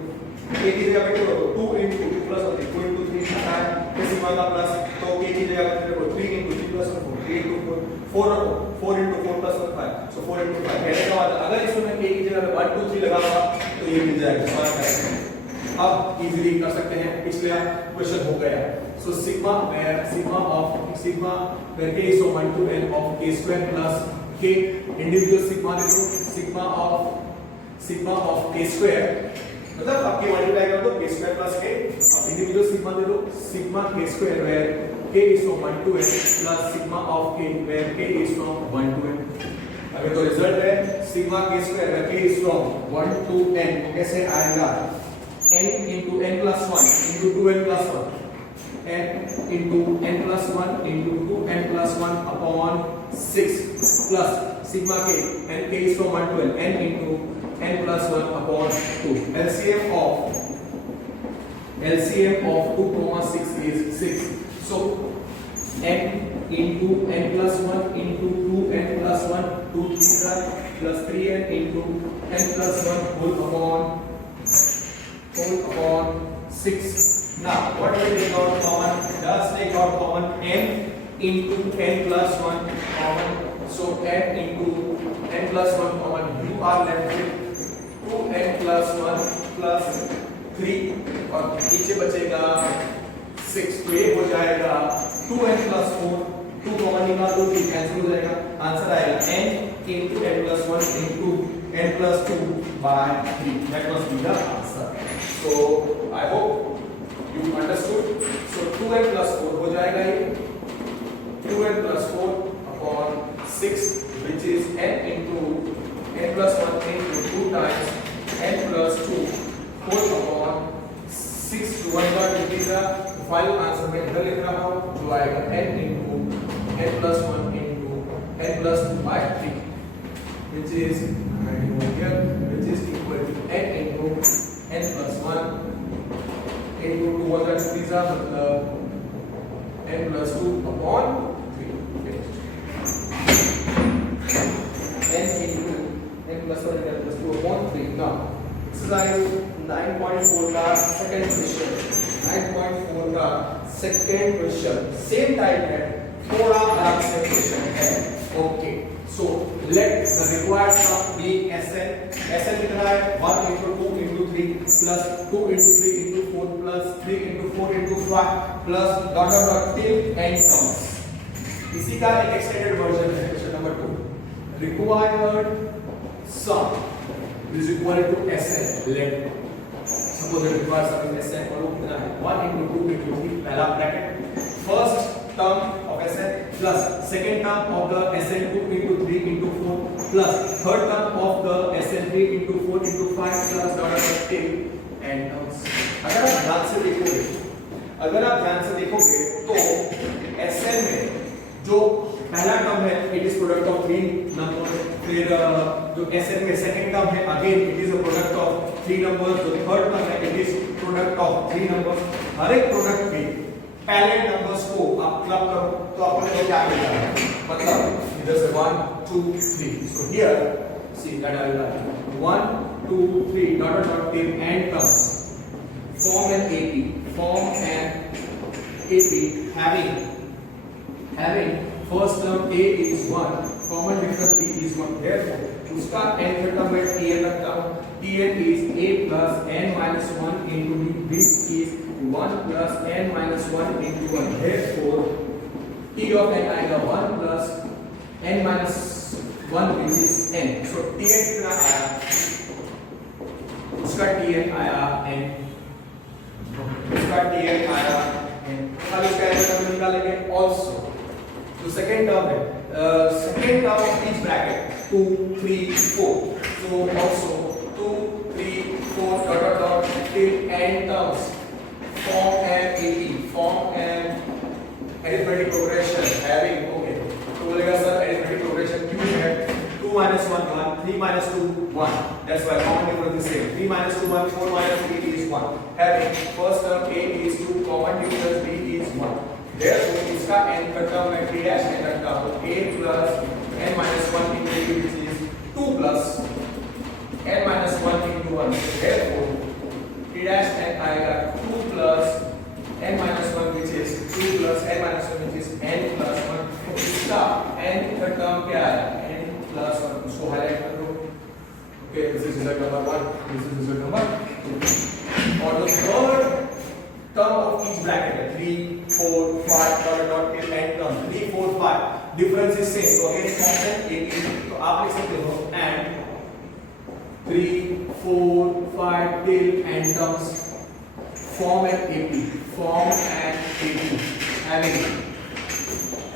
k की जगह पे 2 रखो, 2 into 2 plus 1, 2 into 3 आता है, फिर सिग्मा का प्लस, तो k की जगह पे रखो 3 into 3 plus 1, 3 into 4, 4 रखो, 4 into 4 plus 1 5, so 4 into 5। कहने का मतलब अगर इसमें मैं k की जगह पे 1 2 3 लगाऊंगा तो ये मिल जाएगा, सॉल्व करेंगे। अब इजीली कर सकते हैं, पिछला क्वेश्चन हो गया। So sigma where k is from 1 to n of k square plus k individual sigma दे दो, सिग्मा ऑफ k स्क्वायर, मतलब आप k मल्टीप्लाई कर दो k स्क्वायर प्लस k, अब इंडिविजुअल सिग्मा दे दो, sigma k square where k is from 1 to n plus sigma of k where k is from 1 to n। अगर तो रिजल्ट है sigma k square where k is from 1 to n, तो कैसे आएगा n into n plus 1 into 2n plus 1, n into n plus 1 into 2n plus 1 upon 6 plus sigma k, and k is from 1 to n into n plus 1 upon 2। LCM of 2 comma 6 is 6, so n into n plus 1 into 2n plus 1, 2 3 plus 3n into n plus 1 whole upon 6। Now what will take out common? Just take out common n into n plus 1 common, so n into n plus 1 common, you are left with 2n plus 1 plus 3 और नीचे बचेगा 6, तो ये हो जाएगा 2n plus 4, 2 कॉमन निकाल दो 3 कैंसिल हो जाएगा, आंसर आएगा n into n plus 1 into n plus 2 by 3। that must be the answer। so I hope you understood। so 2n plus 4 हो जाएगा ये 2n plus 4 upon 6 which is n into n plus 1 into 2 times n plus 2 4 upon 6 to 1 का इंटीजर। फाइनल आंसर मैं इधर लिख रहा हूँ जो आएगा n into n plus 1 into n plus 2 by 3 which is here which is equal to n into n plus 1 into 2 1 का इंटीजर मतलब n plus 2 upon 3 n into n plus 1 n plus 2 upon 3। now exercise 9.4 का सेकंड क्वेश्चन, 9.4 का सेकंड क्वेश्चन सेम टाइप है, थोड़ा अलग से क्वेश्चन है। Okay, so let the required sum be Sn कितना है 1 into 2 into 3 plus 2 into 3 into 4 plus 3 into 4 into 5 plus dot dot dot till n comes। इसी का एक एक्सटेंडेड वर्जन है question number 2। Required sum is equal to Sn। let suppose the required sum is Sn और कितना है 1 into 2 into 3 पहला bracket, first term of Sn plus second term of the Sn2 into 3 into 4 plus third term of the Sn3 into 4 into 5 plus dot dot till n terms। अगर आप ध्यान से देखोगे तो Sn में जो पहला टर्म है it is product of 3 numbers, फिर जो Sn में सेकंड टर्म है again it is a product of 3 numbers, जो थर्ड टर्म है it is product of 3 numbers. हर एक प्रोडक्ट में पहले नंबर्स को आप क्लब करो तो आपको क्या मिलेगा, मतलब इधर से 1 2 3, so here see that I will 1 2 3 dot dot till n terms form an AP having first term a is 1 common difference b is 1, therefore उसका nth term है tn रखता हूँ, tn is a plus n minus 1 into b which is 1 plus n minus 1 into 1, therefore t of n आएगा 1 plus n minus 1 which is n। so tn कितना आया, उसका tn आया n, उसका tn आया n। अब इसका n टर्म निकालेंगे also, तो सेकंड टर्म है second term of each bracket 2 3 4, so also 2 3 4 dot dot dot till n terms form an arithmetic progression having, okay तो बोलेगा सर arithmetic progression क्यों है, 2 minus 1 1 3 minus 2 1, that's why common difference is same, 3 minus 2 1 4 minus 3 is 1. Having first term a is 2, common difference b is 1. Therefore इसका n का टर्म मैं t dash n रखता हूँ a plus n minus 1 into b which is 2 plus n minus 1 into 1. Therefore t dash n आएगा 2 plus n minus 1 which is 2 plus n minus 1 which is n plus 1. इसका n का टर्म क्या है n plus 1. उसको हाईलाइट कर दो. Okay, this is result number 1. This is result number 2. For the third term of each bracket 3, 4, 5 dot till n term 3, 4, 5 difference is same. तो अगेन constant a तो आप लिख सकते हो and 3, 4, 5 till n terms form an AP. Form an AP.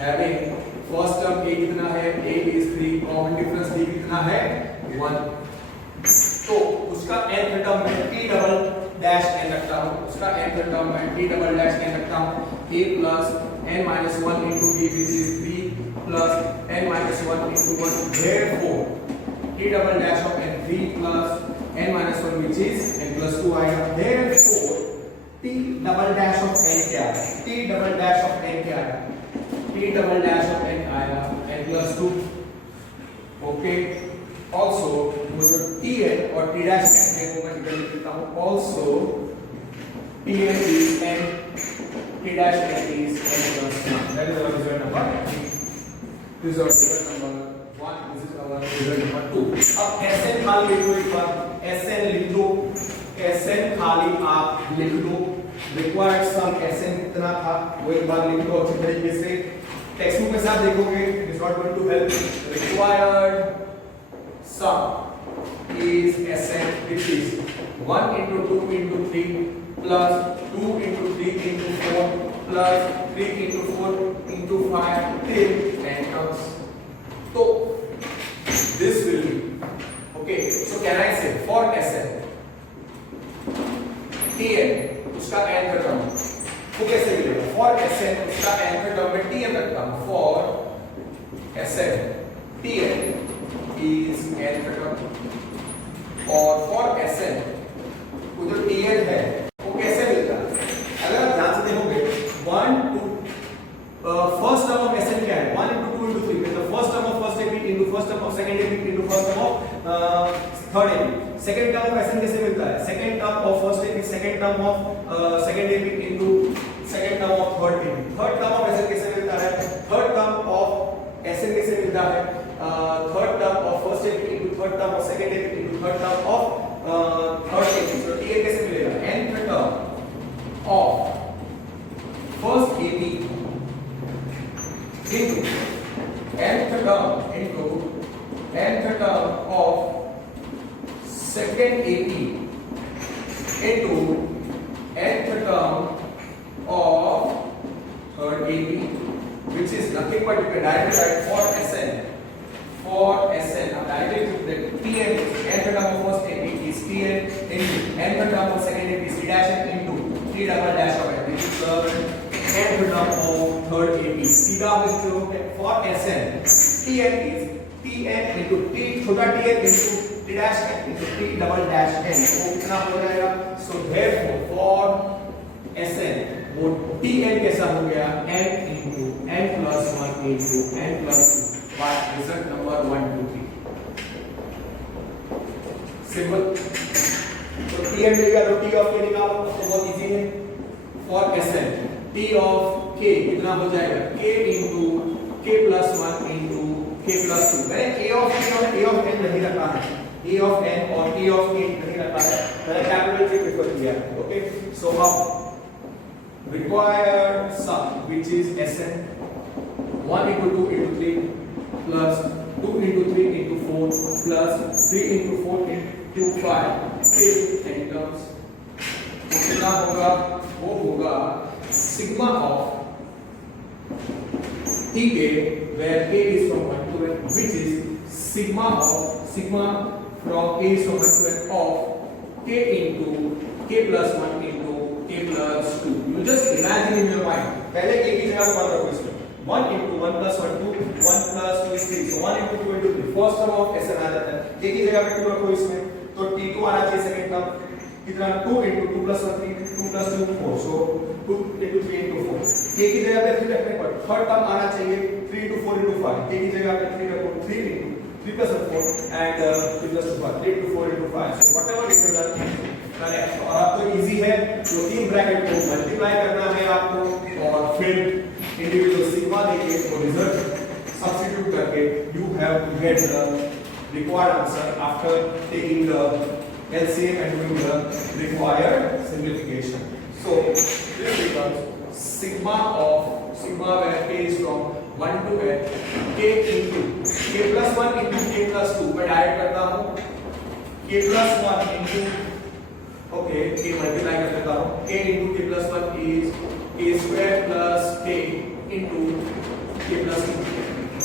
Having first term a कितना है a is 3, common difference b कितना है 1. तो उसका nth टर्म में t डबल डैश n रखता हूं. उसका nth टर्म में t डबल डैश n रखता हूं a plus n minus 1 into b which is 3 plus n minus 1 into 1. Therefore t double dash of n 3 plus n minus 1 which is n plus 2 आएगा. Therefore t double dash of n क्या है t double dash of n क्या है t double dash of n आएगा n plus 2. Okay. Also वो जो tn और t dash n है वो मैं इधर लिख देता हूँ. Also tn is n, t dash n is n plus 1. That is our result number 3. This is our result number 1. This is our result number 2. अब Sn खाली लिख दो एक बार. Sn लिख दो. Sn खाली आप लिख दो. Required sum Sn कितना था वो एक बार लिख दो अच्छी तरीके से. टेक्स्ट बुक में से आप देखोगे it is not going to help. Required sum is Sn which is 1 into 2 into 3 plus 2 into 3 into 4 plus 3 into 4 into 5 till n comes. So this will be okay. So can I say for Sn Tn उसका n का टर्म वो कैसे मिलेगा? For Sn उसका n का टर्म में Tn रखता हूँ. For Sn Tn is n का टर्म और for Sn वो जो Tn है वो कैसे मिलता है? अगर आप ध्यान से देखोगे 1 2 first term of Sn क्या है 1 into 2 into 3 with the first term of first AP into first term of second AP into first term of third AP. second term of Sn कैसे मिलता है? second term of first AP second term of second AP into second term of third AP. third term of Sn कैसे मिलता है? third term of Sn कैसे मिलता है? third term of first AP into third term of second AP into third term of third AP. So Tn कैसे मिलेगा? nth term of first AP into nth term of second AP into nth term of third AP, which is nothing but you can directly write for Sn. For Sn, now directly the Tn nth term of first AP is Tn into nth term of second AP is T dash n into T double dash of n, which is the nth term of third AP. सीधा हम इसको for Sn Tn is Tn into T छोटा Tn into T dash n into T double dash n. वो कितना हो जाएगा? So therefore for Sn वो Tn कैसा हो गया? n into n plus 1 into n plus 2. But result number 1 2 3. Simple. तो Tn मिल गया तो T of k निकालो. तो बहुत इजी है. For Sn T of k कितना हो जाएगा? k into k plus 1 into k plus 2. मैंने a of k और a of n नहीं रखा है. a of n और t of k नहीं रखा है. मैंने कैपिटल K प्रेफर किया है. ओके. सो अब required sum which is Sn 1 into 2 into 3 plus 2 into 3 into 4 plus 3 into 4 into 5 till n terms. तो कितना होगा? वो होगा sigma of Tk where k is from 1 to n, which is sigma from k is from 1 to n of k into k plus 1 into k plus 2. You just imagine in your mind. पहले k की जगह पर 1 रखो इसमें. 1 into 1 plus 1 2 1 plus 2 is 3. So 1 into 2 into 3. First term of Sn आ जाता है. k की जगह पे 2 रखो इसमें. तो t2 आना चाहिए second term. कितना 2 into 2 plus 1 3 2 plus 2 4 so 2 into 3 into 4 k की जगह पे 3 रखने पर थर्ड टर्म आना चाहिए 3 into 4 into 5 k की जगह पे 3 रखो 3 into 3 plus 4 and 3 plus 2 5 3 into 4 into 5 so whatever is your correct और अब तो इजी है तो तीन ब्रैकेट को मल्टीप्लाई करना है आपको और फिर इंडिविजुअल सिग्मा देके वो रिजल्ट सब्स्टिट्यूट करके you have to get the required answer after taking the LCM and doing the required simplification. So this becomes sigma where k is from 1 to n k into k plus 1 into k plus 2 मैं डायरेक्ट करता हूँ k plus 1 into okay k multiply कर देता हूँ k into k plus 1 is k square plus k into k plus 2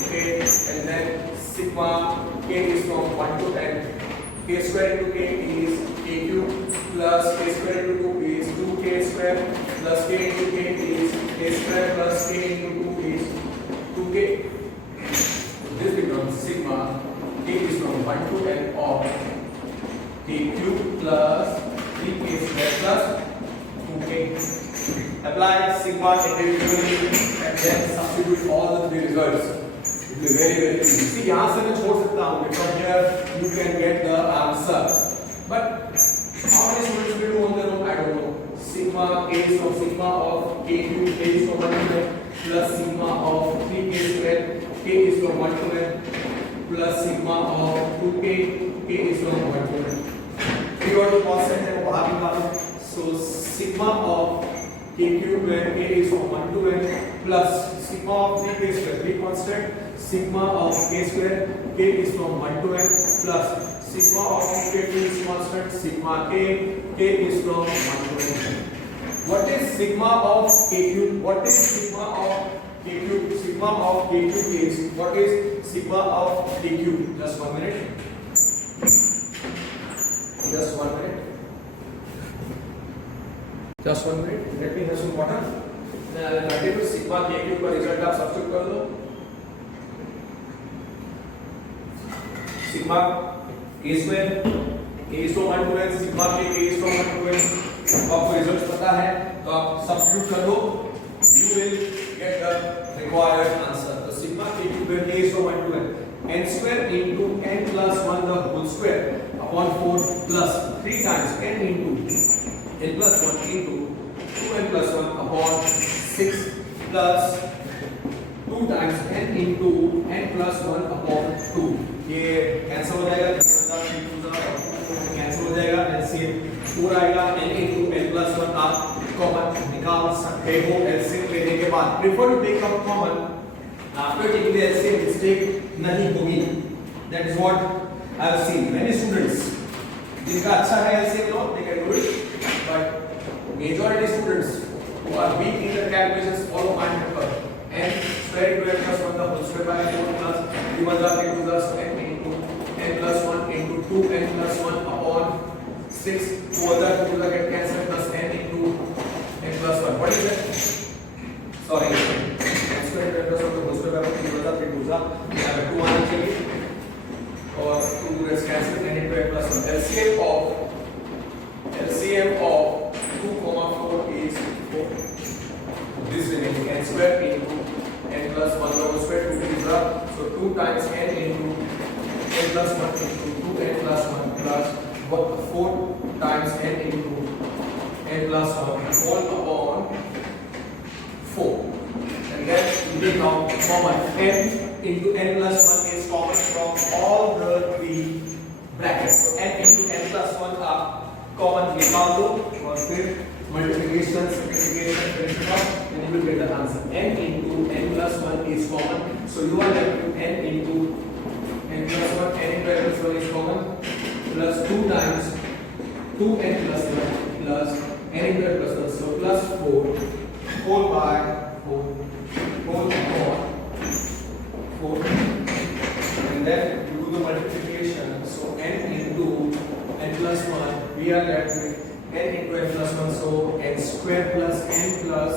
okay and then sigma k is from 1 to n k square into k is k cube plus k square into 2 is 2k square plus k into k is k square plus k into 2 is 2k. This becomes sigma k is from 1 to n of k cube plus 3k square plus 2k. Apply sigma individually and then substitute all the three results. It will be very easy. See, यहाँ से मैं छोड़ सकता हूँ because here you can get the answer. But how many students will do on their own? I don't know. Sigma k is from sigma of k cube k is from 1 to n plus sigma of 3k square k is from 1 to n plus sigma of 2k k is from 1 to n. Three और दो constant है वो बाहर निकालो. So sigma of k cube where k is from 1 to n plus sigma of 3k square 3 constant sigma of k square k is from 1 to n plus sigma of 2k is constant sigma k is from 1 to n. What is sigma of k cube? What is sigma of k cube? Sigma of k cube is what is sigma of k cube? Just 1 minute. Just 1 minute. Just 1 minute. Let me have some water. Then I will continue sigma k cube का result आप substitute कर दो. Sigma k square k is from 1 to n sigma k is from 1 to n. आपको रिजल्ट पता है तो आप सब्स्टिट्यूट कर दो. You will get the required answer. तो sigma k cube where k is from 1 to n n square into n plus 1 the whole square upon 4 plus 3 times n into n plus 1 into 2n plus 1 upon 6 plus 2 times n into n plus 1 upon 2. ये कैंसिल हो जाएगा कैंसिल हो जाएगा एलसीएम पूरा आएगा n into n plus 1 आप कॉमन निकाल सकते हो एलसीएम लेने के बाद. Prefer to take up common after taking the LCM mistake नहीं होगी. That is what I have seen many students जिनका अच्छा है एलसीएम लो they can do it but majority students who are weak in the calculations follow my method. n square into n plus 1 the whole square by 4 plus 3 1 into the n into n plus 1 into 2n plus 1 upon 6 2 other 2 get cancelled plus n into n plus 1. What is that? Sorry, n square into n plus 1 the whole square by 3 3 2 यहाँ पे 2 आना चाहिए और 2 gets cancelled n into n plus 1. LCM of 2 4 is 4. This remains n square into n plus 1 whole square 2 is up. So 2 times n into n plus 1 into 2n plus 1 plus 4 times n into n plus 1 all upon 4. And then we take out common n into n plus 1 is common from all the three brackets. So n into n plus 1 आप common निकाल दो और फिर multiplication, simplification, finish up, and you will get the answer. N into n plus 1 is common. So you are left with n into n plus 1. N into n plus 1 is common. Plus 2 times 2n plus 1 plus n into n plus 1. So plus 4 whole by 4 whole upon 4. And then you do the multiplication. So n into n plus 1. We are left with n into n plus 1, so n square plus n plus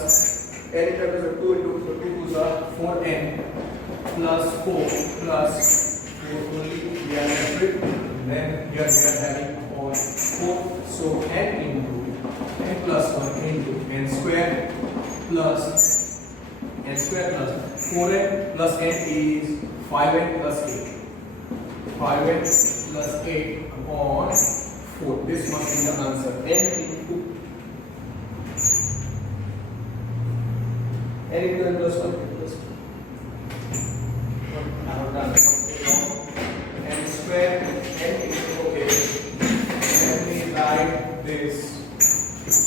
n into n plus 2 into 2 2 is 4n plus 4 plus 4 only we are left with. Then here we are having upon 4. So n into n plus 1 into n square plus 4n plus n is 5n plus 8. 5n plus 8 upon 4. This must be the answer. N into n plus 1 plus 2. I have done something wrong. N square n into, okay. Let me write this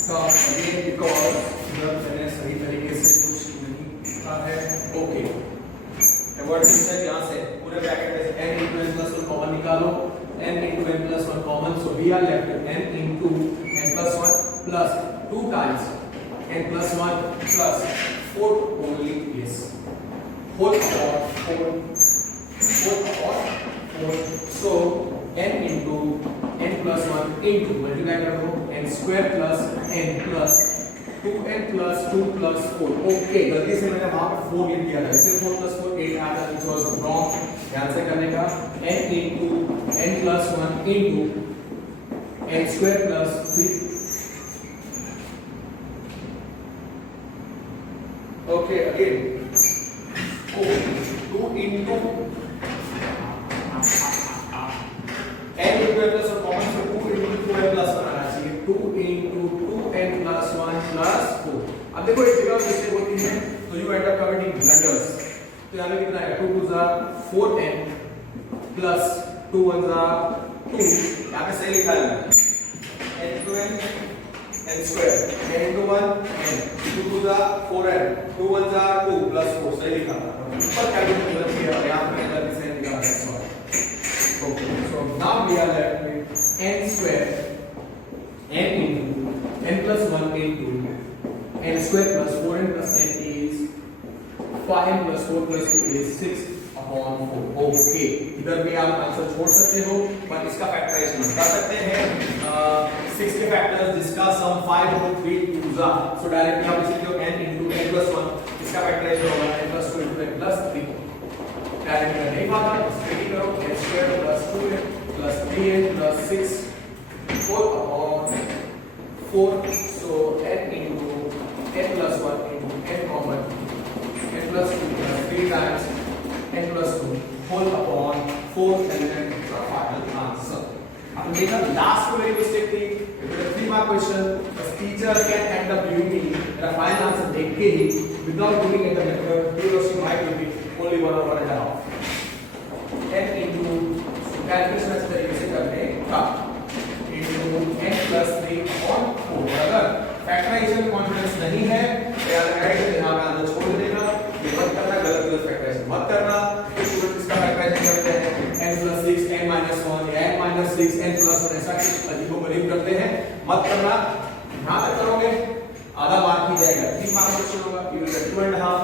term again because मैंने सही तरीके से कुछ नहीं लिखा है. ओके. वर्ड है यहाँ से पूरे ब्रैकेट में से n into n plus 1 common निकालो. n into n plus 1 common, so we are left with n into n plus 1 plus 2 times n plus 1 plus 4 only is whole upon 4. So n into n plus 1 into multiply करो n square plus n plus 2n plus 2 plus 4. Okay, गलती से मैंने वहां पर 4 लिख दिया था, इसलिए 4 plus 4 8 आता है, which was wrong. ध्यान से करने का. n into n plus 1 into n square plus 3. Okay, again. 2 into n into n plus 1 common, so 2 into 2n plus 1 आना चाहिए. 2 into 2n plus 1 plus 4. अब देखो एक जगह मिस्टेक होती है, तो you and up committing blunders. तो यहाँ पे कितना है? 2 2 जा 4n plus 2 1 जा 2. यहाँ पे सही लिखा है n into n n square n into 1 n 2 2 जा 4n 2 1 जा 2 plus 4 सही लिखा था. ऊपर कैलकुलेट गलत किया और यहाँ पे गलती से निकाला है. Sorry. Okay, so now we are left with n square n into n plus 1 into n square plus 4n plus n is 5n plus 4 plus 2 is 6 upon 4. Okay, इधर भी आप आंसर छोड़ सकते हो, पर इसका फैक्टराइजेशन कर सकते हैं. 6 के फैक्टर्स जिसका सम 5 हो 3 2 जा, सो डायरेक्टली आप इसे लिखो n into n plus 1. इसका फैक्टराइजेशन होगा n plus 2 into n plus 3. Directly नहीं पाता तो स्प्लिट करो. n square plus 2n plus 3n plus 6 4 upon 4. So n into n plus 1 into n common n plus 2 plus 3 times n plus 2 whole upon 4 element का फाइनल आंसर. अब देखा लास्ट में मेरी मिस्टेक थी. It was 3 mark question. The teacher can and the beauty मेरा फाइनल आंसर देख के ही without doing in the method ही और शी माइट बी ओनली 1 और 1 and half. n into calculation इस तरीके से करने का into n plus 3 upon 4. अगर फैक्टराइजेशन कॉन्फिडेंस नहीं है तो यार राइट यहाँ पे आंसर छोड़ देना. ये मत करना, गलत फैक्टराइजेशन मत करना. तो स्टूडेंट इसका फैक्टराइजेशन करते हैं n plus 6 n minus 1 या n minus 6 n plus 1 ऐसा कुछ अजीबोगरीब करते हैं. मत करना. यहाँ तक करोगे आधा मार्क ही जाएगा. 3 मार्क क्वेश्चन होगा, you will get 2 and a half.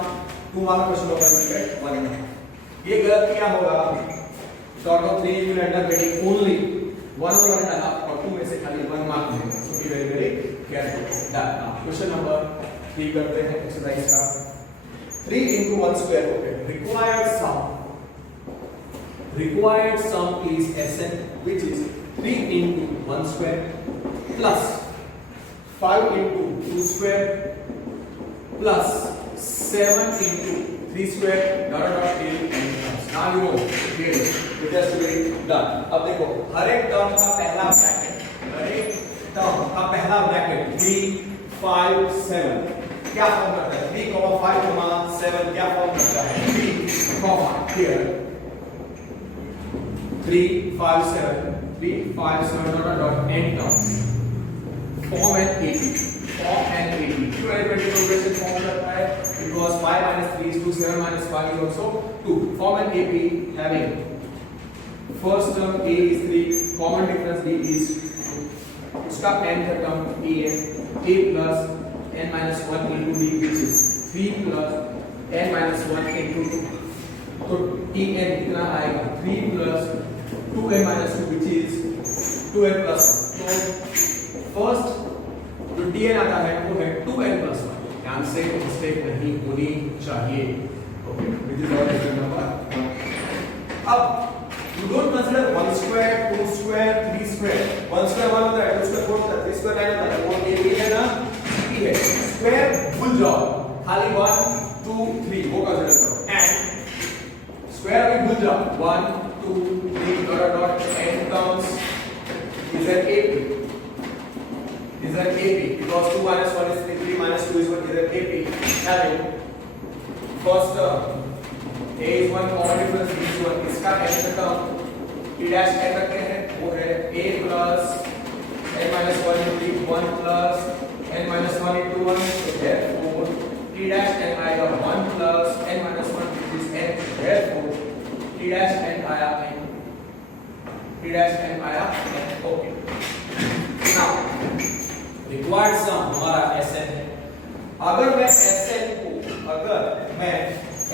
2 mark question होगा, you will get 1 and a half. ये गलत क्या होगा? So out of 3 you will end up getting only 1 और 1 and a half, और 2 में से खाली 1 मार्क मिलेगा. So be very very careful. Done. Question number 3 करते हैं एक्सरसाइज का. 3 into 1 square. Okay. Required sum is Sn, which is 3 into 1 square plus 5 into 2 square plus 7 into 3 square dot dot till n comes. Now you know clearly it has to be done. अब देखो हर एक टर्म का पहला ब्रैकेट 3 5 7 क्या फॉर्म करता है? 3 5 7 क्या फॉर्म करता है? 3 here 3 5 7 dot dot n terms. Form and 80. क्यों 22 प्रोग्रेशन फॉर्म करता है? Because 5 minus 3 is 2, 7 minus 5 is also 2. Form an AP having first term A is 3, common difference D is 2. उसका nth term A plus n minus 1 into D, which is 3 plus n minus 1 into 2. तो En कितना आएगा? 3 plus 2n minus 2, which is 2n plus 1. तो फर्स्ट जो Dn आता है वो है 2n plus 1. ध्यान से मिस्टेक नहीं होनी चाहिए. Okay, which is our question number 1. अब You don't consider 1 square, 2 square, 3 square. 1 square 1 होता है, 2 square 4 होता है, 3 square 9 होता है. वो AB है ना, CP है. Square भूल जाओ. खाली 1, 2, 3 वो कंसीडर करो. And square भी भूल जाओ. 1, 2, 3 dot n terms is an AP. Is an AP because 2 minus 1 is 3, 3 minus 2 is 1 is an AP. Having first term a is 1 common difference b is 1 इसका nth term t dash n रखते हैं वो है a plus n minus 1 into 1 plus n minus 1 into 1 so therefore t dash n आएगा 1 plus n minus 1 which is n therefore t dash n आया n t dash n आया n okay now required sum हमारा Sn है अगर मैं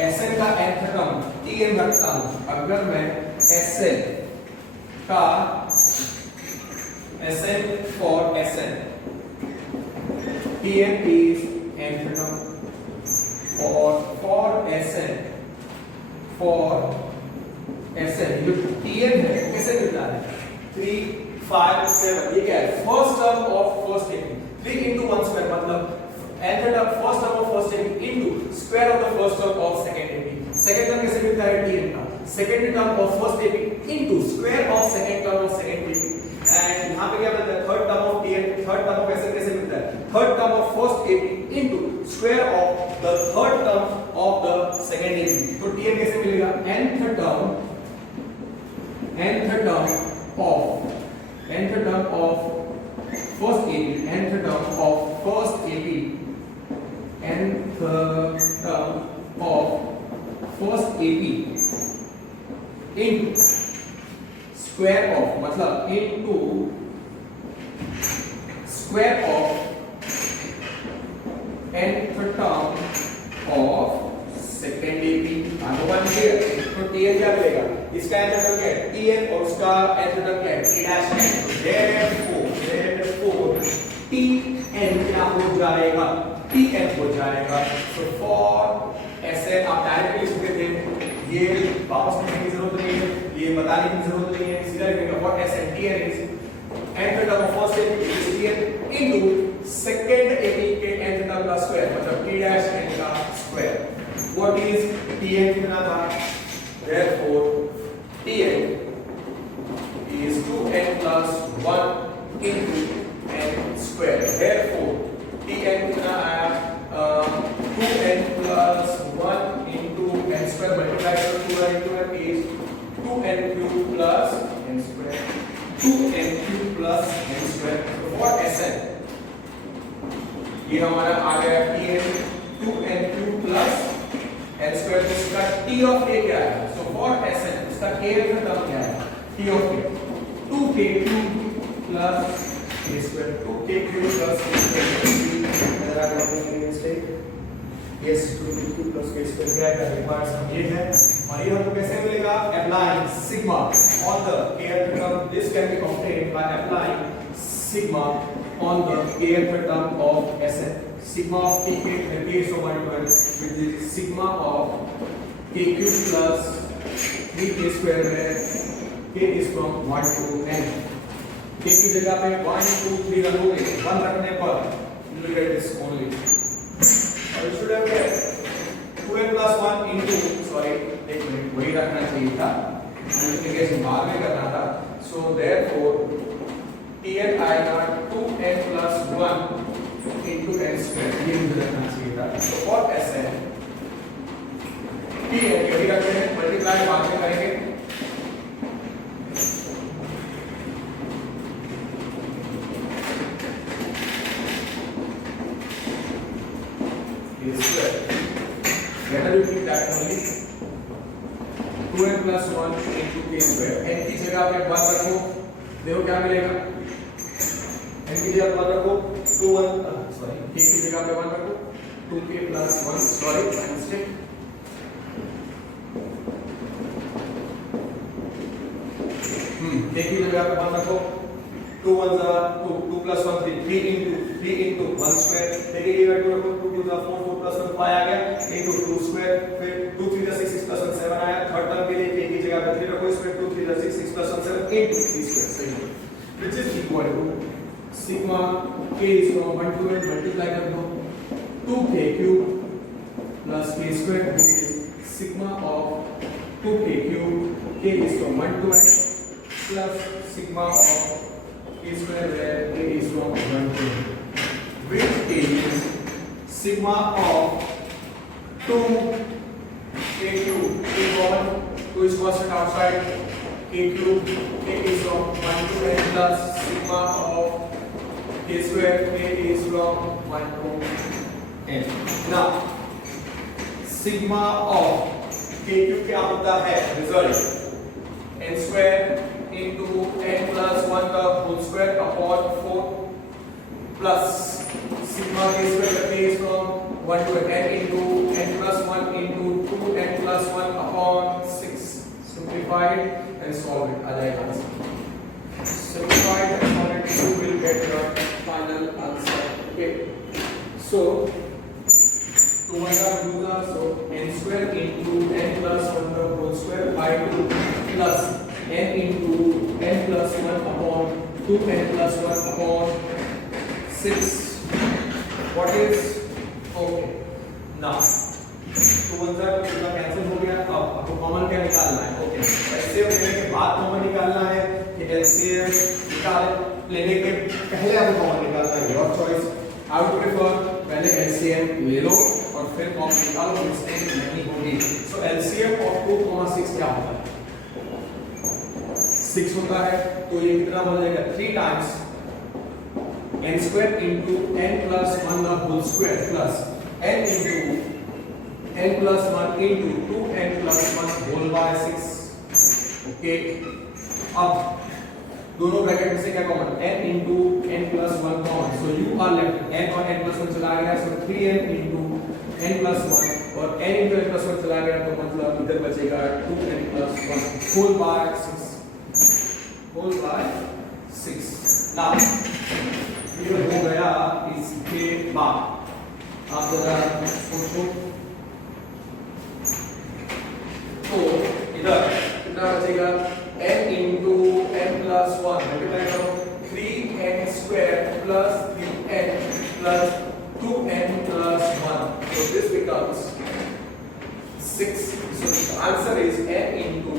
Sn का nth टर्म Tn रखता हूं अगर मैं Sn का Sn for Sn Tn is nth term for Sn जो Tn है कैसे मिलता है 3 5 7 ये क्या है first term of first AP 3 into 1 square मतलब nth term first term of first AP into square of the first term of second AP. Second term कैसे मिलता है Tn का second term of first AP into square of second term of second AP. And यहाँ पे क्या मिलता है third term of Tn third term of ऐसे कैसे मिलता है third term of first AP into square of the third term of the second AP. तो Tn कैसे मिलेगा nth term of first AP nth term of first AP nth term of first AP into square of मतलब into square of nth term of second AP अनुमान क्लियर तो Tn क्या मिलेगा इसका nth term क्या है Tn और उसका nth term क्या है T dash n therefore Tn क्या हो जाएगा Tn हो जाएगा so for Sn आप डायरेक्टली लिख सकते थे ये वापस लिखने की जरूरत नहीं है ये बताने की जरूरत नहीं है सीधा लिखेंगे for Sn Tn is nth term of first AP is Tn into second AP के nth term का स्क्वायर मतलब T dash n का स्क्वायर what is Tn कितना था therefore Tn is 2n plus 1 into n square therefore Tn कितना आया 2n plus 1 into n square multiplied by 2 into n is 2n cube plus n square 2n cube plus n square so for Sn ये हमारा आ गया Tn 2n cube plus n square तो इसका T of a क्या है so for Sn इसका k का टर्म क्या है T of a 2k cube plus a square 2k cube plus a square yes 2k cube plus a square क्या है रिक्वायर्ड सम ये है और ये हमको कैसे मिलेगा applying sigma on the kth term this can be obtained by applying sigma on the kth term of Sn sigma of tk k is so multiplied with the sigma of k cube plus 3k square where k is from 1 to n k की जगह पे 1 2 3 रखोगे 1 रखने पर you will get this only और you should have get 2n plus 1 into sorry एक मिनट वही रखना चाहिए था मल्टीप्लिकेशन बाद में करना था so therefore Tn आएगा 2n plus 1 into n square ये मुझे रखना चाहिए था so for Sn Tn यही रखते हैं मल्टीप्लाई बाद में करेंगे Whether you keep that only 2n plus 1 into k square n की जगह पे 1 रखो देखो क्या मिलेगा n की जगह 1 रखो 2 1 सॉरी k की जगह पे 1 रखो 2k plus 1 sorry mistake k की जगह पे 1 रखो 2 1 2 plus 1 3 into 1 square k की जगह 2 रखो 2 2 4 4 plus 1 5 आ गया into 2 square फिर 2 3 6 6 plus 1 7 आया थर्ड टर्म के लिए k की जगह पे 3 रखो इसमें 2 3 6 6 plus 1 7 8 3 square सही है, which is equal to sigma k is from 1 to 8 multiply कर दो 2k cube plus k square which is sigma of 2k cube, k is from 1 to n plus sigma of k square where k is from 1 to n, which is sigma of 2 k cube, k common, 2 is constant outside, k cube, k is from 1 to n plus sigma of k square, k is from 1 to n. Now sigma of k cube क्या होता है, result n square into n plus 1 का whole square upon 4 plus sigma k square k is from 1 to n into n plus 1 into 2 n plus 1 upon 6. Simplified and solve it. आ जाएगा answer. Simplified and solve it, you will get your final answer. Okay. So 2 so n square into n plus 1 the whole square by 2 plus n into n plus 1 upon 2n plus 1 upon 6. What is okay? Now 2 1 कितना कैंसिल हो गया, अब आपको कॉमन क्या निकालना है. ओके, एलसीएम लेने के बाद कॉमन निकालना है कि एलसीएम निकाल लेने के पहले आपको कॉमन निकालना है. Your choice. I would prefer पहले एलसीएम ले लो और फिर कॉमन निकालो, मिस्टेक नहीं होगी. सो एलसीएम ऑफ 2, 6 क्या होता है, 6 होता है. तो ये कितना बन जाएगा, 3 times n square into n plus 1 the whole square plus n into n plus 1 into 2n plus 1 whole by 6. Okay, अब दोनों ब्रैकेट में से क्या common, n into n plus 1 common. So you are left n और n plus 1 चला गया, सो 3n into n plus 1 और n into n plus 1 चला गया, तो मतलब इधर बचेगा 2n plus 1 whole by 6. whole by 6. Now ये हो गया. इसके बाद आप जरा सोचो, तो इधर कितना बचेगा, n into n plus 1 multiply करो 3n square plus 3n plus 2n plus 1. So this becomes 6. So the answer is n into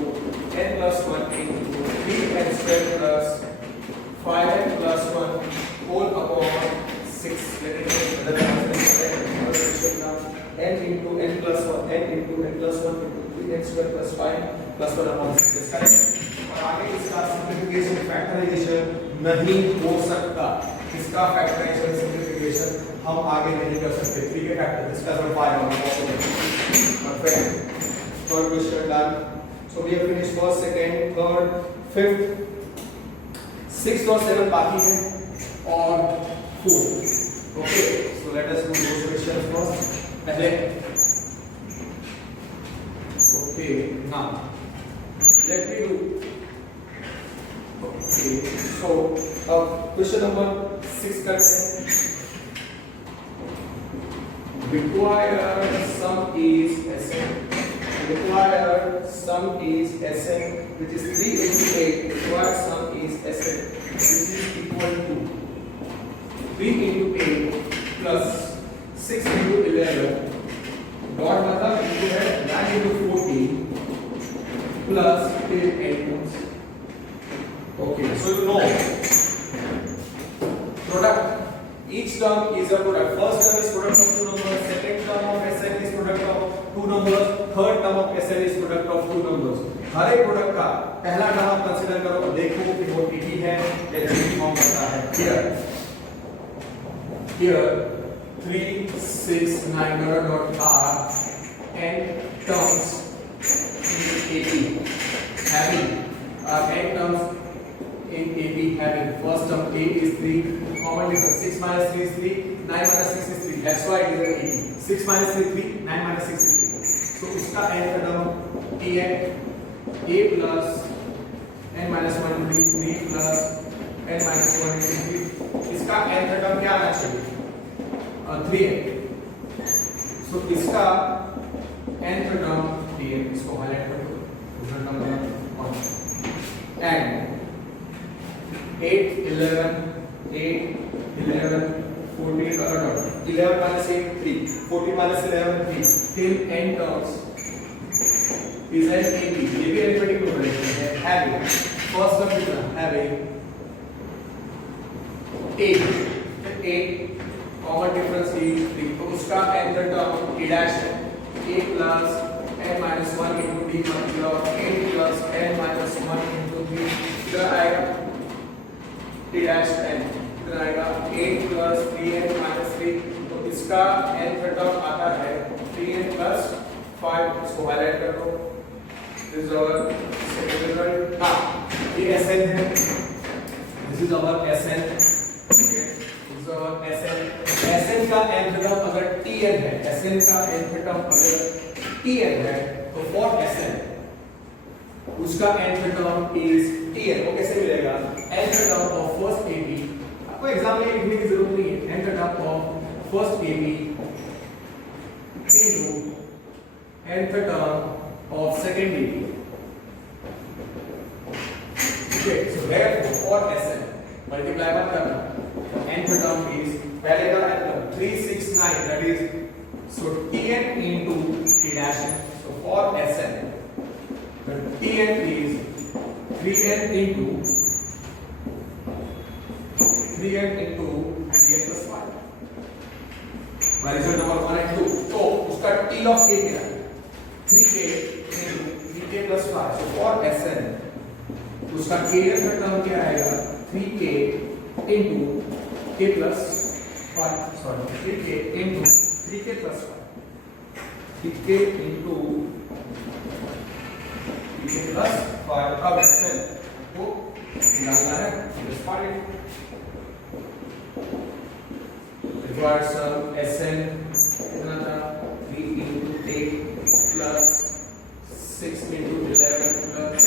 n plus 1 into 3n square plus 5n plus 1 whole upon 6. Let it be another answer. n into n plus 1 n into n plus 1 into 3n square plus 5 plus 1 upon 6. This correct. और आगे इसका सिंप्लीफिकेशन फैक्टराइजेशन नहीं हो सकता. इसका फैक्टराइजेशन सिंप्लीफिकेशन हम आगे नहीं कर सकते. 3 के फैक्टर इसका सर 5 होगा possible. Perfect. Third question done. So we have finished first, second, third, fifth, 6 और 7 बाकी है और 4. Okay, so let us do those questions first. पहले okay, now let me do. Okay, so question number 6 करते हैं. Required sum is Sn. Required sum is Sn, which is 3 into 8. Required sum is Sn, which is equal to 3 into 8 plus 6 into 11. Dot मतलब into है 9 into 14. Plus 8 terms. Okay, so you know product. Each term is a product. First term is product of two numbers. Second term of Sn is product of two numbers. Third term of Sn is product of two numbers. हर एक प्रोडक्ट का पहला टर्म आप कंसीडर करो और देखो कि वो टी है या जी फॉर्म करता है. Here 3 6 9 dot r n terms AP having n terms in AP having first term A is 3, common difference 6 minus 3 is 3, 9 minus 6 is 3. That's why it is an AP. 6 minus 3 3, 9 minus 6 is 3. So इसका n का term Tn A plus n minus 1 into 3 plus n minus 1 into 3. इसका n का term क्या आना चाहिए, 3n. So इसका n का term Tn, इसको हाईलाइट कर दो, दूसरा नंबर और 8, 11, 14, 11 minus 8, 3, 14 minus 11, 3, till n terms is an AP. ये भी arithmetic progression है. Having first term कितना? Having 8 common difference is 3. तो उसका nth term a dash है. a plus n minus 1 into d मतलब 8 plus n minus 1 into d कितना आएगा? t dash n कितना आएगा? 8 plus 3n minus 3. तो इसका nth term आता है 3n plus 5. इसको हाईलाइट कर दो. This is our second result. हाँ, ये Sn है. This is our Sn. This is our Sn. Sn का nth term अगर Tn है, Sn का nth term अगर Tn है, तो for Sn उसका nth term is Tn. वो कैसे मिलेगा? nth term of first AP. आपको एग्जाम में लिखने की जरूरत नहीं है. nth term of first AP into nth term of second AP. Okay, so therefore for Sn multiply मत करना. Nth term is पहले का nth term 369, that is so Tn into T dash n. So for Sn the Tn is 3n into 3n plus 5. My result number 1 and 2. तो उसका T of k क्या है? 3k into 3k plus 5. So for Sn उसका k का टर्म क्या आएगा? 3k into k plus 5. Sorry, 3k into 3k plus 5. 3k into 3k plus 5. अब Sn को निकालना है. Just find it. Required sum Sn कितना था? 3 into 8 plus 6 into 11 plus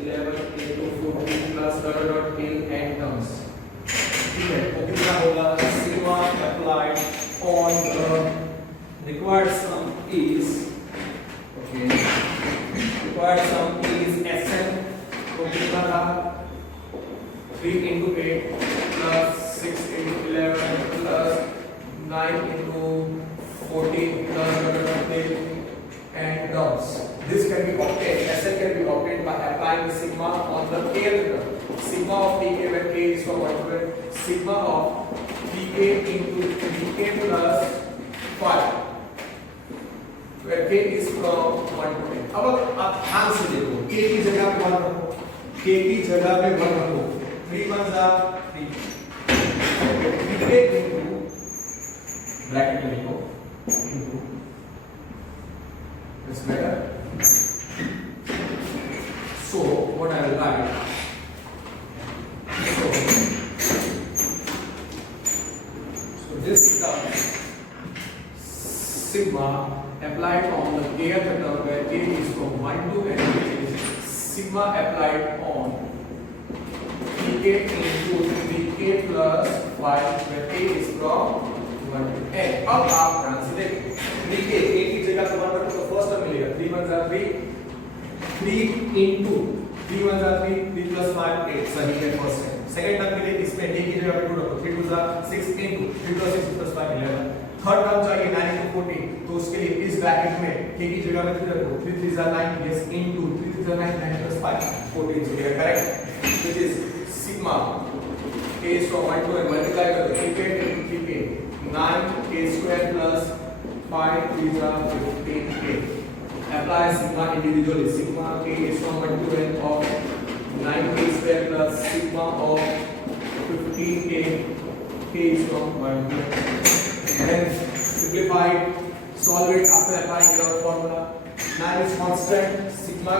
11 into 14 plus dot till n terms. ठीक है, तो कितना होगा? Sigma applied on the required sum is required sum is Sn. तो कितना था? 3 into 8 plus 6 into 11 plus 9 into 14 plus dot till n terms. This can be obtained, Sn can be obtained by applying sigma on the kth term. Sigma of tk when k is from 1 to n, sigma of tk into tk plus 5 where k is from 1 to n. अब आप ध्यान से देखो, k की जगह पे 1 रखो, k की जगह पे 1 रखो. 3 1 जा 3. tk into ब्रैकेट में लिखो into this better. So what I will write, so this becomes sigma applied on the kth term where k is from 1 to n, which is sigma applied on tk into 3k plus 5 where k is from 1 to n. अब आप ध्यान से देखो, 3k a की जगह पे 1 रखो तो फर्स्ट टर्म मिलेगा 3 1 जा 3, 3 into 3 1 जा 3, 3 plus 5 8. सही है फर्स्ट टर्म. सेकंड टर्म के लिए इसमें d की जगह पे 2 रखो, 3 2 जा 6 into 3 plus 6 plus 5 11. Third term चाहिए 9 into 14, तो उसके लिए इस ब्रैकेट में k की जगह पे 3 रखो, 3 3 जा 9, yes into 3 3 जा 9, 9 plus 5 14. So we are correct, which is sigma k is from 1 to n. Multiply कर दो, k into 3k 9 k square plus 5 3 जा 15k. Apply sigma individually. Sigma k is from 1 to n of 9k square plus sigma of 15k. K is from 1 to n. Then simplify, solve it after applying your formula. 9 is constant. Sigma.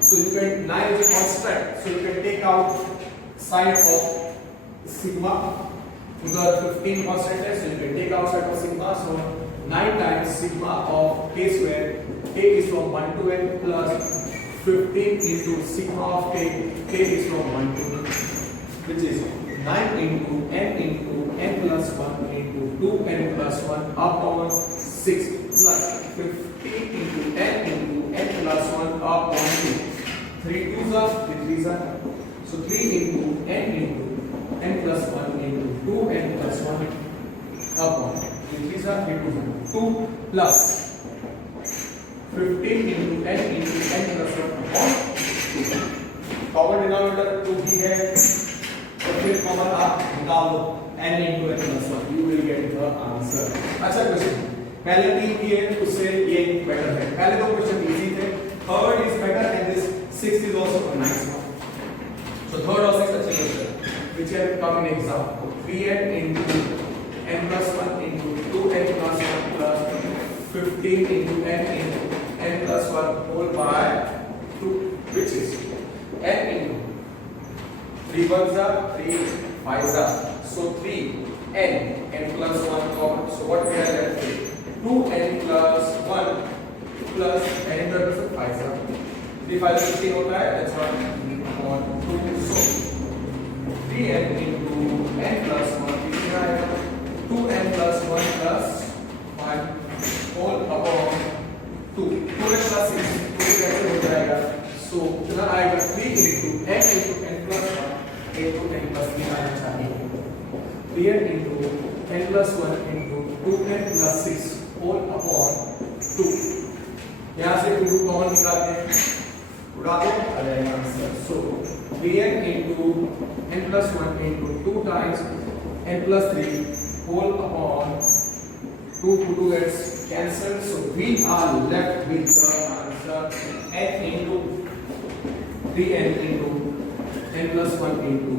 So you can 9 is a constant. So you can take out side of sigma. Because 15 constant है, so you can take out side of sigma. So 9 times sigma of k square. K is from 1 to n plus 15 into sigma of k. K is from 1 to n, which is 9 into n plus 1 into 2n plus 1 up common 6 plus 15 into n plus 1 up common 2. 3 2s are 3 3s are. So 3 into n plus 1 into 2n plus 1 upon 3 3 are 3 2 2 plus 15 into n plus 1 upon 2. Common denominator 2 ही है तो फिर कॉमन आप निकाल दो n into n plus 1 you will get the answer. अच्छा क्वेश्चन पहले 3 किए उससे ये बेटर है. पहले दो क्वेश्चन इजी थे, third is better and this sixth is also a nice one. So third or sixth अच्छी question which have come in exam. 3n into n plus 1 into 2n plus 1 plus 15 into n plus 1 whole by 2 which is n into 3 ones are 3 5s are so 3n plus 1 common. So what we are left with 2n plus 1 plus n plus 5s are 3 5 15 होता है that's what on 2. So 3n into n plus 1 कितना आएगा 2n plus 1 plus 1 whole upon 2 2n plus 6 2 कैसे हो जाएगा. So कितना आएगा 3 into n plus 1 into n plus 3 आना चाहिए. 3n into n plus 1 into 2n plus 6 whole upon 2. यहाँ से 2 कॉमन निकालते हैं उड़ा दो आ जाएगा answer. So 3n into n plus 1 into 2 times n plus 3 whole upon 2 2 gets cancelled. So we are left with the answer n into 3n into n plus 1 into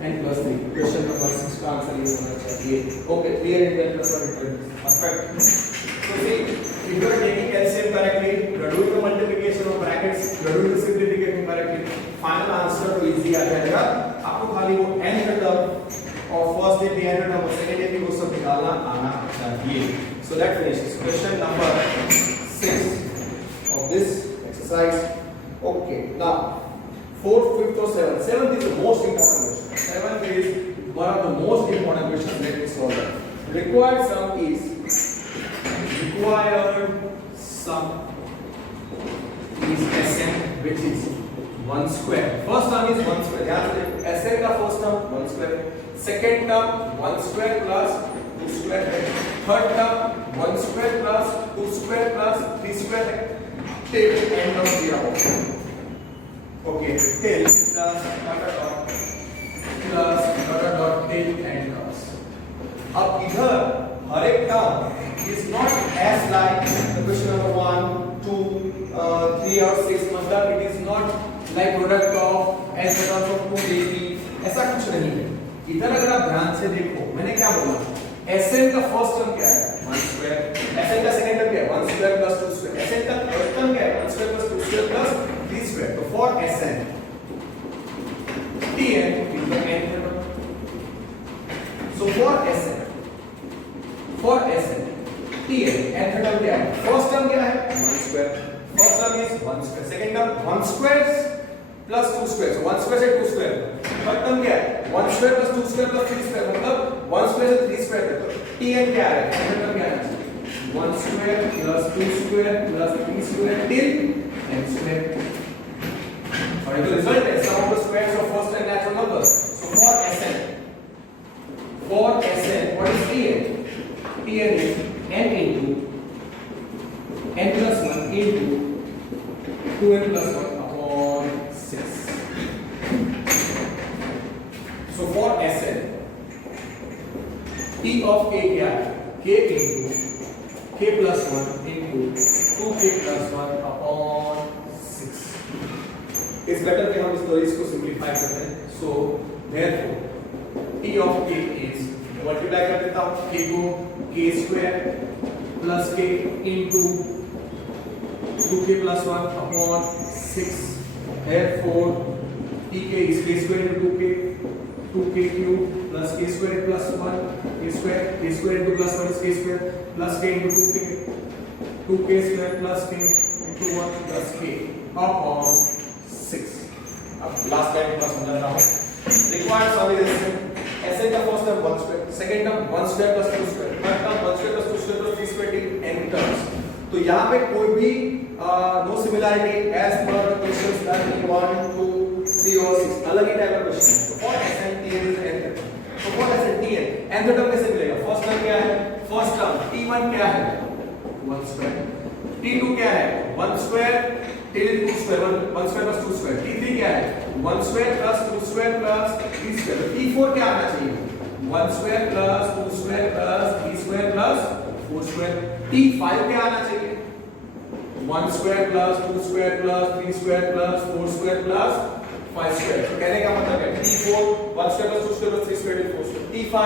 n plus 3. Question number 6 का आंसर ये होना चाहिए. Okay, 3n into n plus 1 into n. Perfect. So see, if you are taking LCM correctly, you are doing the multiplication of brackets, you are doing the simplification correctly, final answer तो easy आ जाएगा. आपको खाली वो n का टर्म और फर्स्ट डे भी n का टर्म और सेकंड डे भी वो सब निकालना आना चाहिए. So let's finish this question number 6 of this exercise. Okay, now 4th, 5th or 7th. 7th is the most important question. 7th is one of the most important questions. Let me solve that. Required sum is Sn which is 1 square. First term is 1 square. ध्यान से Sn का first term 1 square. Second term 1 square plus 2 square है. Third term 1 square plus 2 square plus 3 square है. Till end of the hour. Okay, till plus dot till end comes. अब इधर हर एक term is not as like the question number 1, 2, 3 or 6. मतलब it is not like product of s terms of 2 baby. ऐसा कुछ नहीं है. इधर अगर आप ध्यान से देखो मैंने क्या बोला Sn का फर्स्ट टर्म क्या है 1 स्क्वायर. Sn का सेकंड टर्म क्या है 1 स्क्वायर प्लस 2 स्क्वायर. Sn का थर्ड टर्म क्या है 1 square plus 2 square plus 3 square. तो for Sn Tn is the nth term. So for Sn Tn nth term क्या है फर्स्ट टर्म क्या है 1 square. First term is 1 square. Second term 1 square plus 2 square. So 1 square से 2 स्क्वायर. थर्ड टर्म क्या है 1 square plus 2 square plus 3 square. मतलब 1 स्क्वायर से 3 स्क्वायर तक. Tn क्या है nth टर्म क्या है 1 square plus 2 square plus 3 square till n square. और ये तो रिजल्ट है sum of the squares of first and natural numbers. So for Sn what is Tn? Tn is n into n plus 1 into 2n plus 1 upon 6. So for Sn T of k क्या है k into k plus 1 into 2k plus 1 upon 6. It's better कि हम इस तरीके को सिंपलीफाई करते हैं. So therefore T of k is multiply कर देता हूं k को k square plus k into 2k plus 1 upon 6. Therefore tk is k square into 2k cube plus k square plus 1 k square into plus 1 is k square plus k into 2k square plus k into 1 plus k upon 6. अब लास्ट टाइम थोड़ा समझाता हूं. रिक्वायर्ड सॉल्यूशन Sn का first term 1 square. Second term 1 square plus 2 square. Third term 1 square plus 2 square plus 3 square till n terms. तो यहां पे कोई भी no similarity as per the questions that in 1 2 3 और 6 अलग ही टाइप का क्वेश्चन है। तो for S N T N is N, तो for S N T N nth term कैसे मिलेगा? फर्स्ट टर्म क्या है? फर्स्ट टर्म t1 क्या है? 1 स्क्वायर, t2 क्या है? 1 square, till 2 square, 1 square plus 2 square, t3 क्या है? 1 square plus 2 square plus 3 square, t4 क्या आना चाहिए? 1 square plus 2 square plus 3 square plus 4 square, t5 क्या आना चाहिए? 1 square plus 2 square plus 3 square plus 4 square plus 5 square. तो कहने का मतलब है t4 1 square plus 2 square plus 3 square 4 square, t5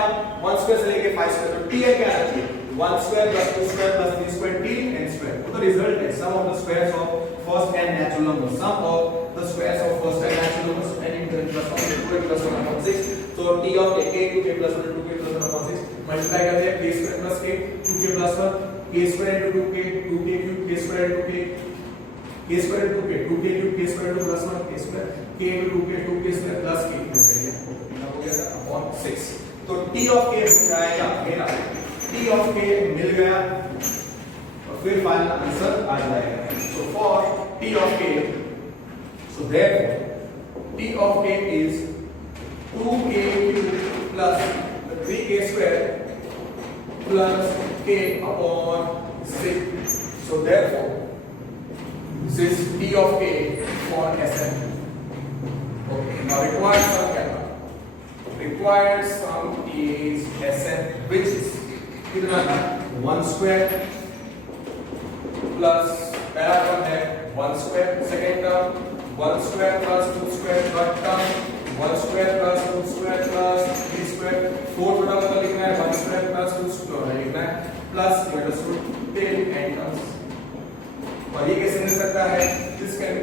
1 square से लेके 5 स्क्वायर, तो tn क्या आना चाहिए? 1 square plus 2 square plus 3 square, tn square. तो द रिजल्ट है sum of the squares of first n natural numbers, sum of the squares of first n natural numbers, n into n plus 1 into 2 plus 1 upon 6. So t of k into k plus 1 into k plus 1 upon 6 multiply करते हैं k square plus k 2k plus 1 k square into 2k 2k cube k square into k square into k 2k cube k square into plus 1 k square k into 2k square plus k हो गया था upon 6। तो t of k हो जाएगा मेरा t of k मिल गया और फिर फाइनल आंसर आ जाएगा। So for t of k, so therefore t of k is 2k cube plus 3k square plus k upon 6. So therefore this is t of k for Sn. Okay, now required sum क्या था? Required sum is Sn, which is कितना था? 1 square plus पहला टर्म है 1 square, second term 1 square plus 2 square, third term 1 square plus 2 square plus 3 square, fourth term मतलब लिखना है 1 square plus 2 square लिखना है plus you understood till n terms। और ये कैसे मिल सकता है? This can be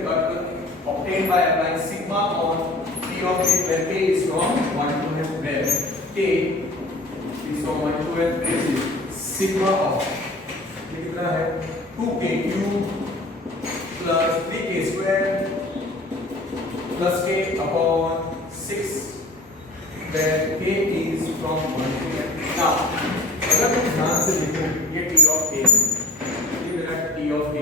obtained by applying sigma on t of k where k is from 1 to n, where k is from 1 to n, which is sigma of ये कितना है 2k cube plus 3k square plus k upon 6 where k is from 1 to n। Now अगर तुम ध्यान से देखो ये t of k, ये मेरा t of k,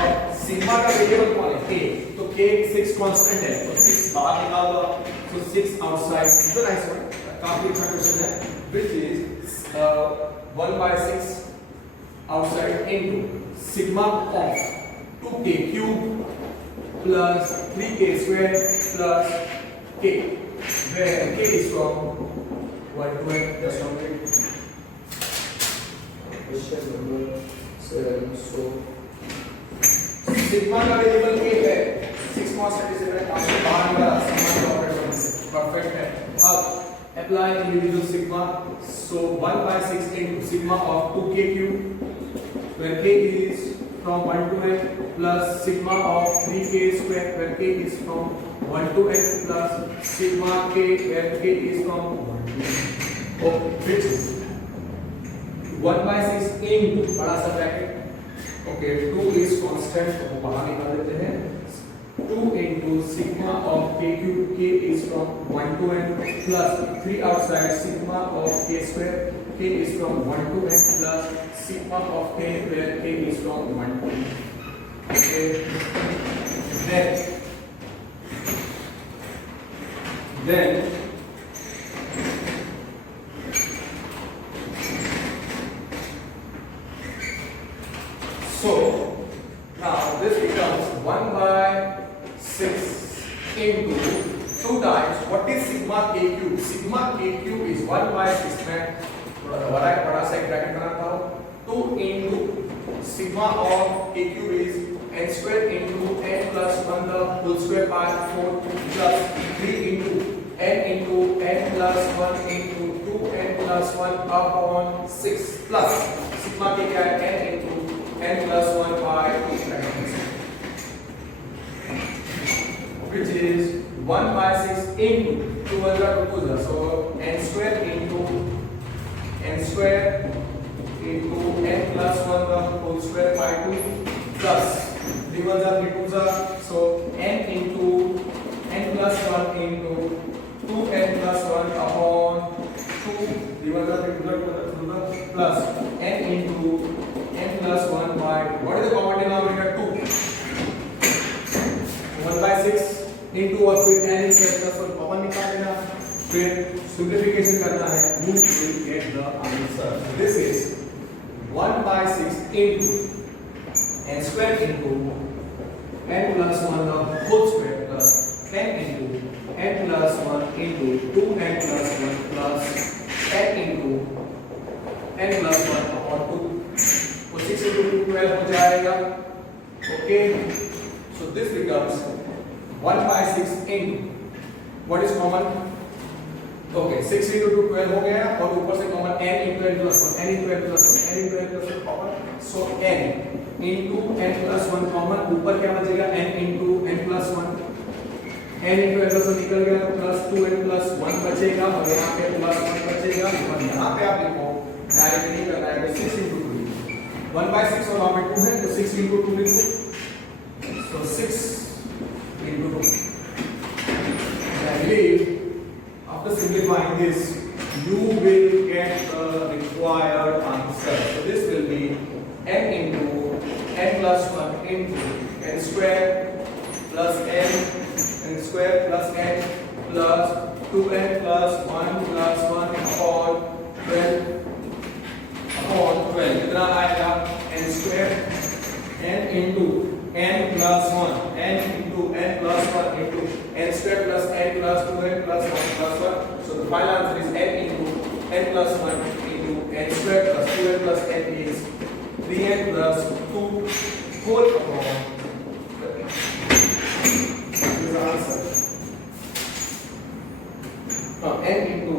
अब सिग्मा का वेरिएबल कौन है? k, तो k 6 कांस्टेंट है, तो 6 बाहर निकाल दो, तो 6 आउटसाइड। इतना नाइस वन, काफी अच्छा क्वेश्चन है, which is 1 by 6 outside into sigma of 2k cube plus 3k square plus k, where k is from 1 to n। Just one minute। Question number 7। So sigma का वेरिएबल k है, 6 कांस्टेंट इसे मैंने कांस्टेंट बाहर निकाला, sigma का ऑपरेटर से परफेक्ट है। अब apply individual sigma, so 1 by 6 into sigma of 2k cube where k is from 1 to n plus sigma of 3k square where k is from 1 to n plus sigma k where k is from 1 to n, okay, which is 1 by 6 into बड़ा सा ब्रैकेट, okay, 2 is constant तो बाहर निकाल देते हैं, 2 into sigma of k cube, k is from 1 to n plus 3 outside sigma of k square, k is from 1 to n plus sigma of k where k is from 1 to n, okay, then so now this becomes 1 by 6 into 2 times what is sigma k cube? Sigma k cube is 1 by 6 में बड़ा सा एक ब्रैकेट बनाता हूँ, 2 into sigma of k cube is n square into n plus 1 the whole square by 4 plus 3 into n plus 1 into 2n plus 1 upon 6 plus sigma k क्या है n into n plus 1 by 2 which is 1 by 6 into 2 2 so n square into n plus 1 the whole square by 2 plus 3 1s are 3 2s are so n into n plus 1 into 2n plus 1 upon 2 3 1s are 3 2s are plus n into n plus 1 by what is the common denominator 2 है, you will get the answer. So this is 1/6 into n square into n plus 1 the whole square plus 10 into n plus 1 into 2n plus 1 plus 10 into n plus 1 upon 2. So 6 into 2 12 हो जाएगा. Okay. So this becomes 1/6 into what is common? Okay, 6 into 2 12 हो गया और ऊपर से common n into n plus 1 n into n plus 1 n into n plus 1 common. So n into n plus 1 common, ऊपर क्या बचेगा n into n plus 1 n into n plus 1 निकल गया प्लस 2n plus 1 बचेगा और यहाँ पे प्लस 1 बचेगा और यहाँ पे आप लिखो डायरेक्ट नहीं करना है तो 6 into 2 1/6 और वहाँ पे 2 है तो 6 into 2 लिखो. So 6 into 2. I believe after simplifying this, you will get the required answer. So this will be n into n plus 1 into n square plus n square plus n plus 2n plus 1 plus 1 upon 12 कितना आएगा n square n into n plus 1 n into n plus 1 into n square plus n plus 2n plus 1 plus 1. So the final answer is n into n plus 1 into n square plus 2n plus n is 3n plus 2 whole upon 30. This is the answer. N into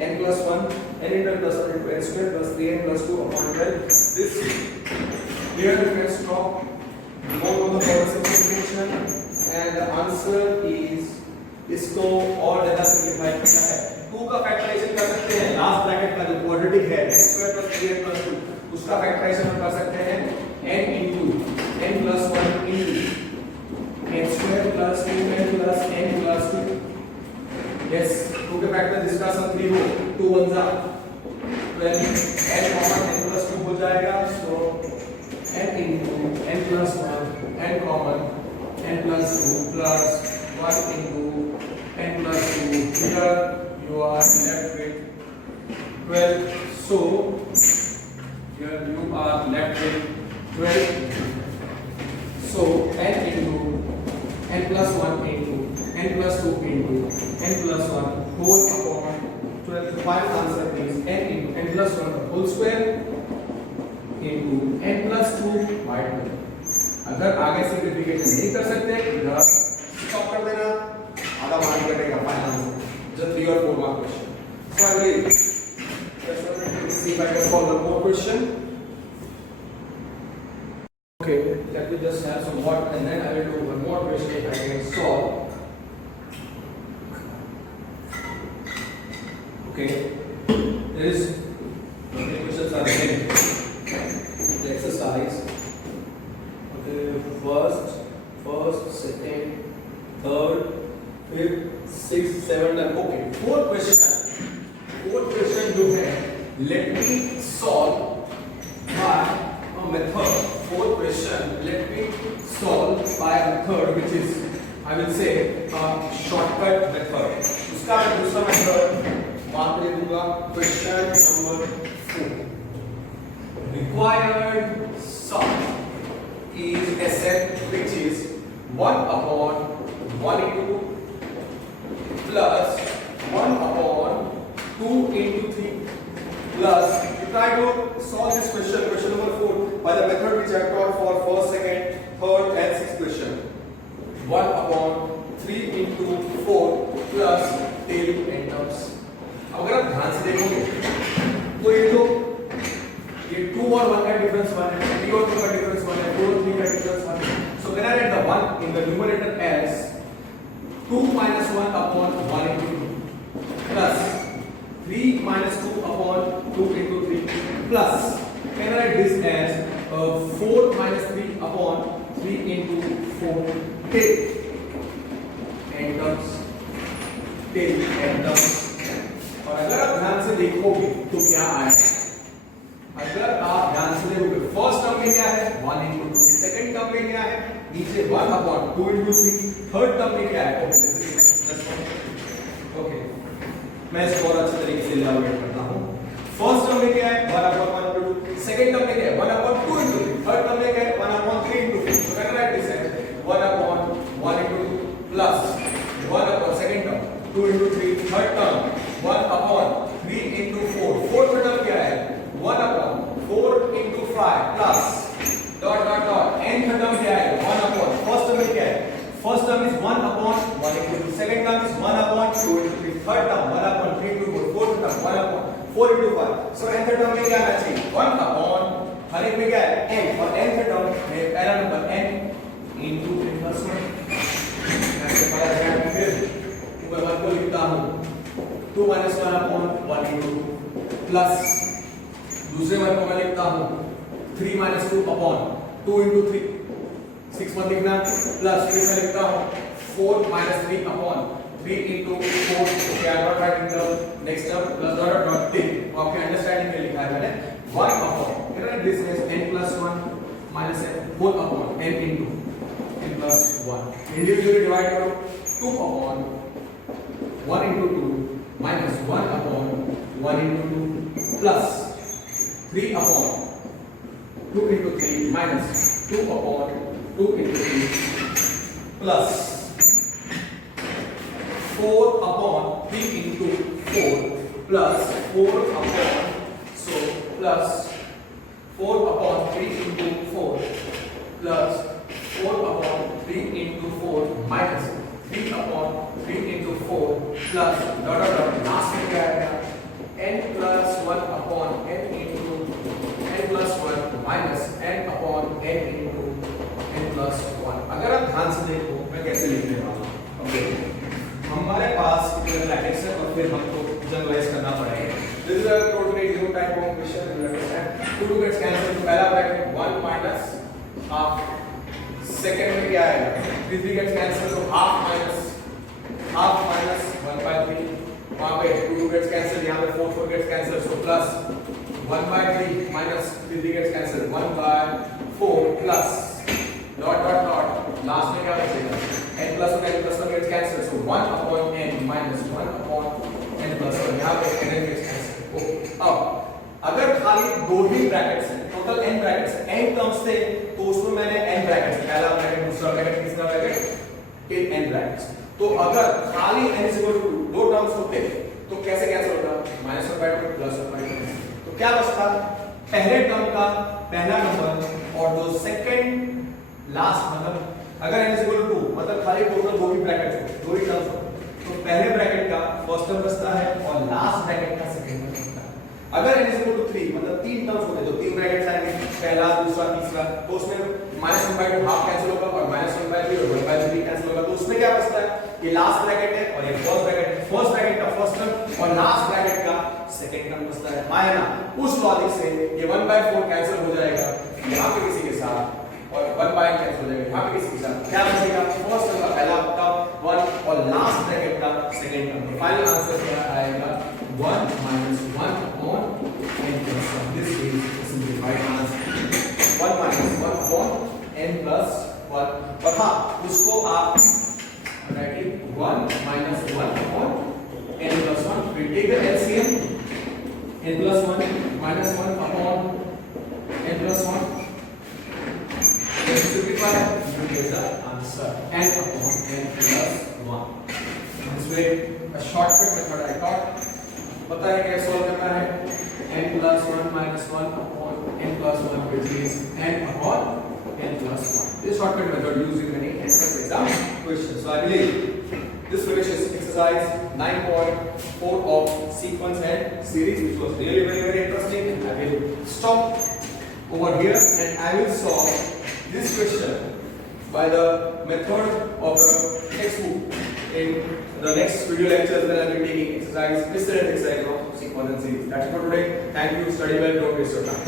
n plus 1 n into n plus 1 into n square plus 3n plus 2 upon 12. This here you can stop. Go to the further simplification and the answer is इसको और ज्यादा सिंपलीफाई करना है. 2 का फैक्टराइजेशन कर सकते हैं. लास्ट ब्रैकेट का जो क्वाड्रेटिक है x square plus 3n plus 2 उसका फैक्टराइजेशन हम कर सकते हैं n into n plus 1 into n square plus 2n plus n plus 2. Yes, 2 के फैक्टर जिसका सम 3 हो 2 1 जा 12 n कॉमन n plus 2 हो जाएगा. So n into n plus 1 n common n plus 2 plus 1 into n plus 2. Here you are left with 12. So here you are left with 12. So n into n plus 1 into n plus 2 into n plus 1 whole upon 12. The final answer is n into n plus 1 the whole square into n plus 2 by 2. अगर आगे सिंप्लीफिकेशन नहीं कर सकते इधर स्टॉप कर देना, आधा मार्क कटेगा final answer. Just 3 or 4 mark question. So I will see if I can solve one more question. Okay, let me just have some water and then I will do one more question if I can solve. Okay, there is many questions are there. The exercise. Okay, first, second, third, fifth, sixth, seventh, and okay. Fourth question जो है, let me solve by a method. Fourth question, let me solve by a method which is, I will say, a shortcut method. उसका मैं दूसरा method मार्क ले दूंगा. Question number 4. Required sum is Sn which is 1 upon 1 into plus 1 upon 2 into 3 plus you try to solve this question number 4 by the method which I taught for first, second, third and sixth question. 1 upon 3 into 4 plus tail and terms. अगर आप ध्यान से देखोगे तो ये 2 और 1 का डिफरेंस 1 है, 3 और 2 का डिफरेंस 1 है, 4 और 3 का डिफरेंस 1 है. So when I write the 1 in the numerator as 2 minus 1 upon 1 into 2 plus 3 minus 2 upon 2 into 3 plus can I write this as 4 minus 3 upon 3 into 4 tail and terms. और अगर आप ध्यान से देखोगे तो क्या आएगा? अगर आप ध्यान से देखोगे फर्स्ट टर्म में क्या है 1 into 2, सेकंड टर्म में क्या है नीचे 1 upon 2 into 3, थर्ड टर्म में क्या है ओके मैं इसको और अच्छे तरीके से इलाबोरेट करता हूँ। फर्स्ट टर्म में क्या है 1/1 सेकंड टर्म में क्या है 1/2 into 3, थर्ड टर्म में क्या है 1/3 into 4. So can I write this as 1/1 into 2 plus 1/, second term 2 into 3, third term 1/3 into 4, fourth term क्या है 1/4 into 5 plus dot dot dot, nth term क्या है 1/, first term में क्या है first term is 1/1 into 2, second term is 1/2 into 3, third term 1/3 into 4, fourth term 1/4 into 5. So nth term में क्या आना चाहिए 1/, हर एक में क्या है n, और nth term में पहला number n into n plus 1. ऐसे पता लगा फिर ऊपर 1 को लिखता हूँ 2 minus 1/1 into 2 plus दूसरे वन को मैं लिखता हूँ 3 minus 2/2 into 3, 6 मत लिखना, प्लस फिर मैं लिखता हूँ 4 minus 3/3 into 4. Okay, I got right in the next term plus dot dot dot 3. आपके अंडरस्टैंडिंग में लिखा है मैंने 1/, here and this is n plus 1 minus n whole upon n into n plus 1. Individually divide करो 2/1 into 2 minus 1/1 into 2 plus 3/2 into 3 minus 2/2 into 3 plus 4/3 into 4 plus 4/, so plus 4/3 into 4 plus 4/3 into 4 minus 3/3 into 4 plus dot dot dot, last में क्या आएगा n plus 1/n into n plus 1 minus n/n into n plus 1. अगर आप ध्यान से देखो मैं कैसे लिखने वाला हूँ. ओके, हमारे पास ब्रैकेट्स है और फिर हमको जनरलाइज करना पड़ेगा. This is a totally new type of question. You understand. 2 gets cancelled. पहला ब्रैकेट 1 minus half. सेकंड में क्या आएगा 3 gets cancelled, so half minus 1/3. वहाँ पे 2 gets cancelled, यहाँ पे 4 gets cancelled, so plus 1/3 minus 3 gets cancelled, 1/4 plus dot dot dot, last में क्या बचेगा n plus 1 gets cancelled, so 1/n minus 1/n plus 1. यहाँ पे n gets cancelled. ओके, अब अगर खाली दो ही ब्रैकेट्स हैं, टोटल n ब्रैकेट्स हैं, n टर्म्स थे, तो उसमें मैंने n ब्रैकेट्स, पहला ब्रैकेट, दूसरा ब्रैकेट, तीसरा ब्रैकेट, फिर n ब्रैकेट्स. तो अगर खाली n is equal to 2 दो टर्म्स होते तो कैसे कैंसिल होता -1/2 +1/2. तो क्या बचता पहले टर्म का पहला नंबर और जो सेकंड लास्ट, मतलब अगर n is equal to 2 मतलब खाली टोटल दो ही ब्रैकेट्स हो, दो ही टर्म्स हो, तो पहले ब्रैकेट का फर्स्ट टर्म बचता है और लास्ट ब्रैकेट का सेकंड टर्म बचता है. अगर n is equal to 3 मतलब तीन टर्म्स होते तो तीन ब्रैकेट्स आएंगे, पहला दूसरा तीसरा, तो उसमें -1/2 हाफ कैंसिल होगा और -1/3 और 1/3 कैंसिल होगा. तो उसमें क्या बचता है, ये लास्ट ब्रैकेट है और ये फर्स्ट ब्रैकेट है. फर्स्ट ब्रैकेट का फर्स्ट टर्म और लास्ट ब्रैकेट का सेकंड टर्म बचता है. मायना उस लॉजिक से ये 1/4 कैंसिल हो जाएगा यहाँ पे किसी के साथ और 1/n कैंसिल हो जाएगा यहाँ पे किसी के साथ. क्या बचेगा, फर्स्ट टर्म का पहला टर्म 1 और लास्ट ब्रैकेट का सेकंड टर्म. फाइनल आंसर क्या आएगा 1 minus 1/n plus 1. This is the simplified answer. 1 minus 1/n plus 1. और हाँ, उसको आप writing 1 minus 1/n plus 1. We take the LCM. n plus 1 minus 1/n plus 1. Let's simplify. You get the answer n/n plus 1. This way a shortcut method I taught. पता है कैसे सॉल्व करना है. n plus 1 minus 1/n plus 1 which is n/n plus 1. This shortcut method used in many entrance exam questions. So I believe this finishes exercise 9.4 of sequence and series, which was really very interesting. I will stop over here and I will solve this question by the method of the textbook in the next video lectures when I will be taking exercise, exercise of sequence and series. That's it for today. Thank you. Study well. Don't waste your time.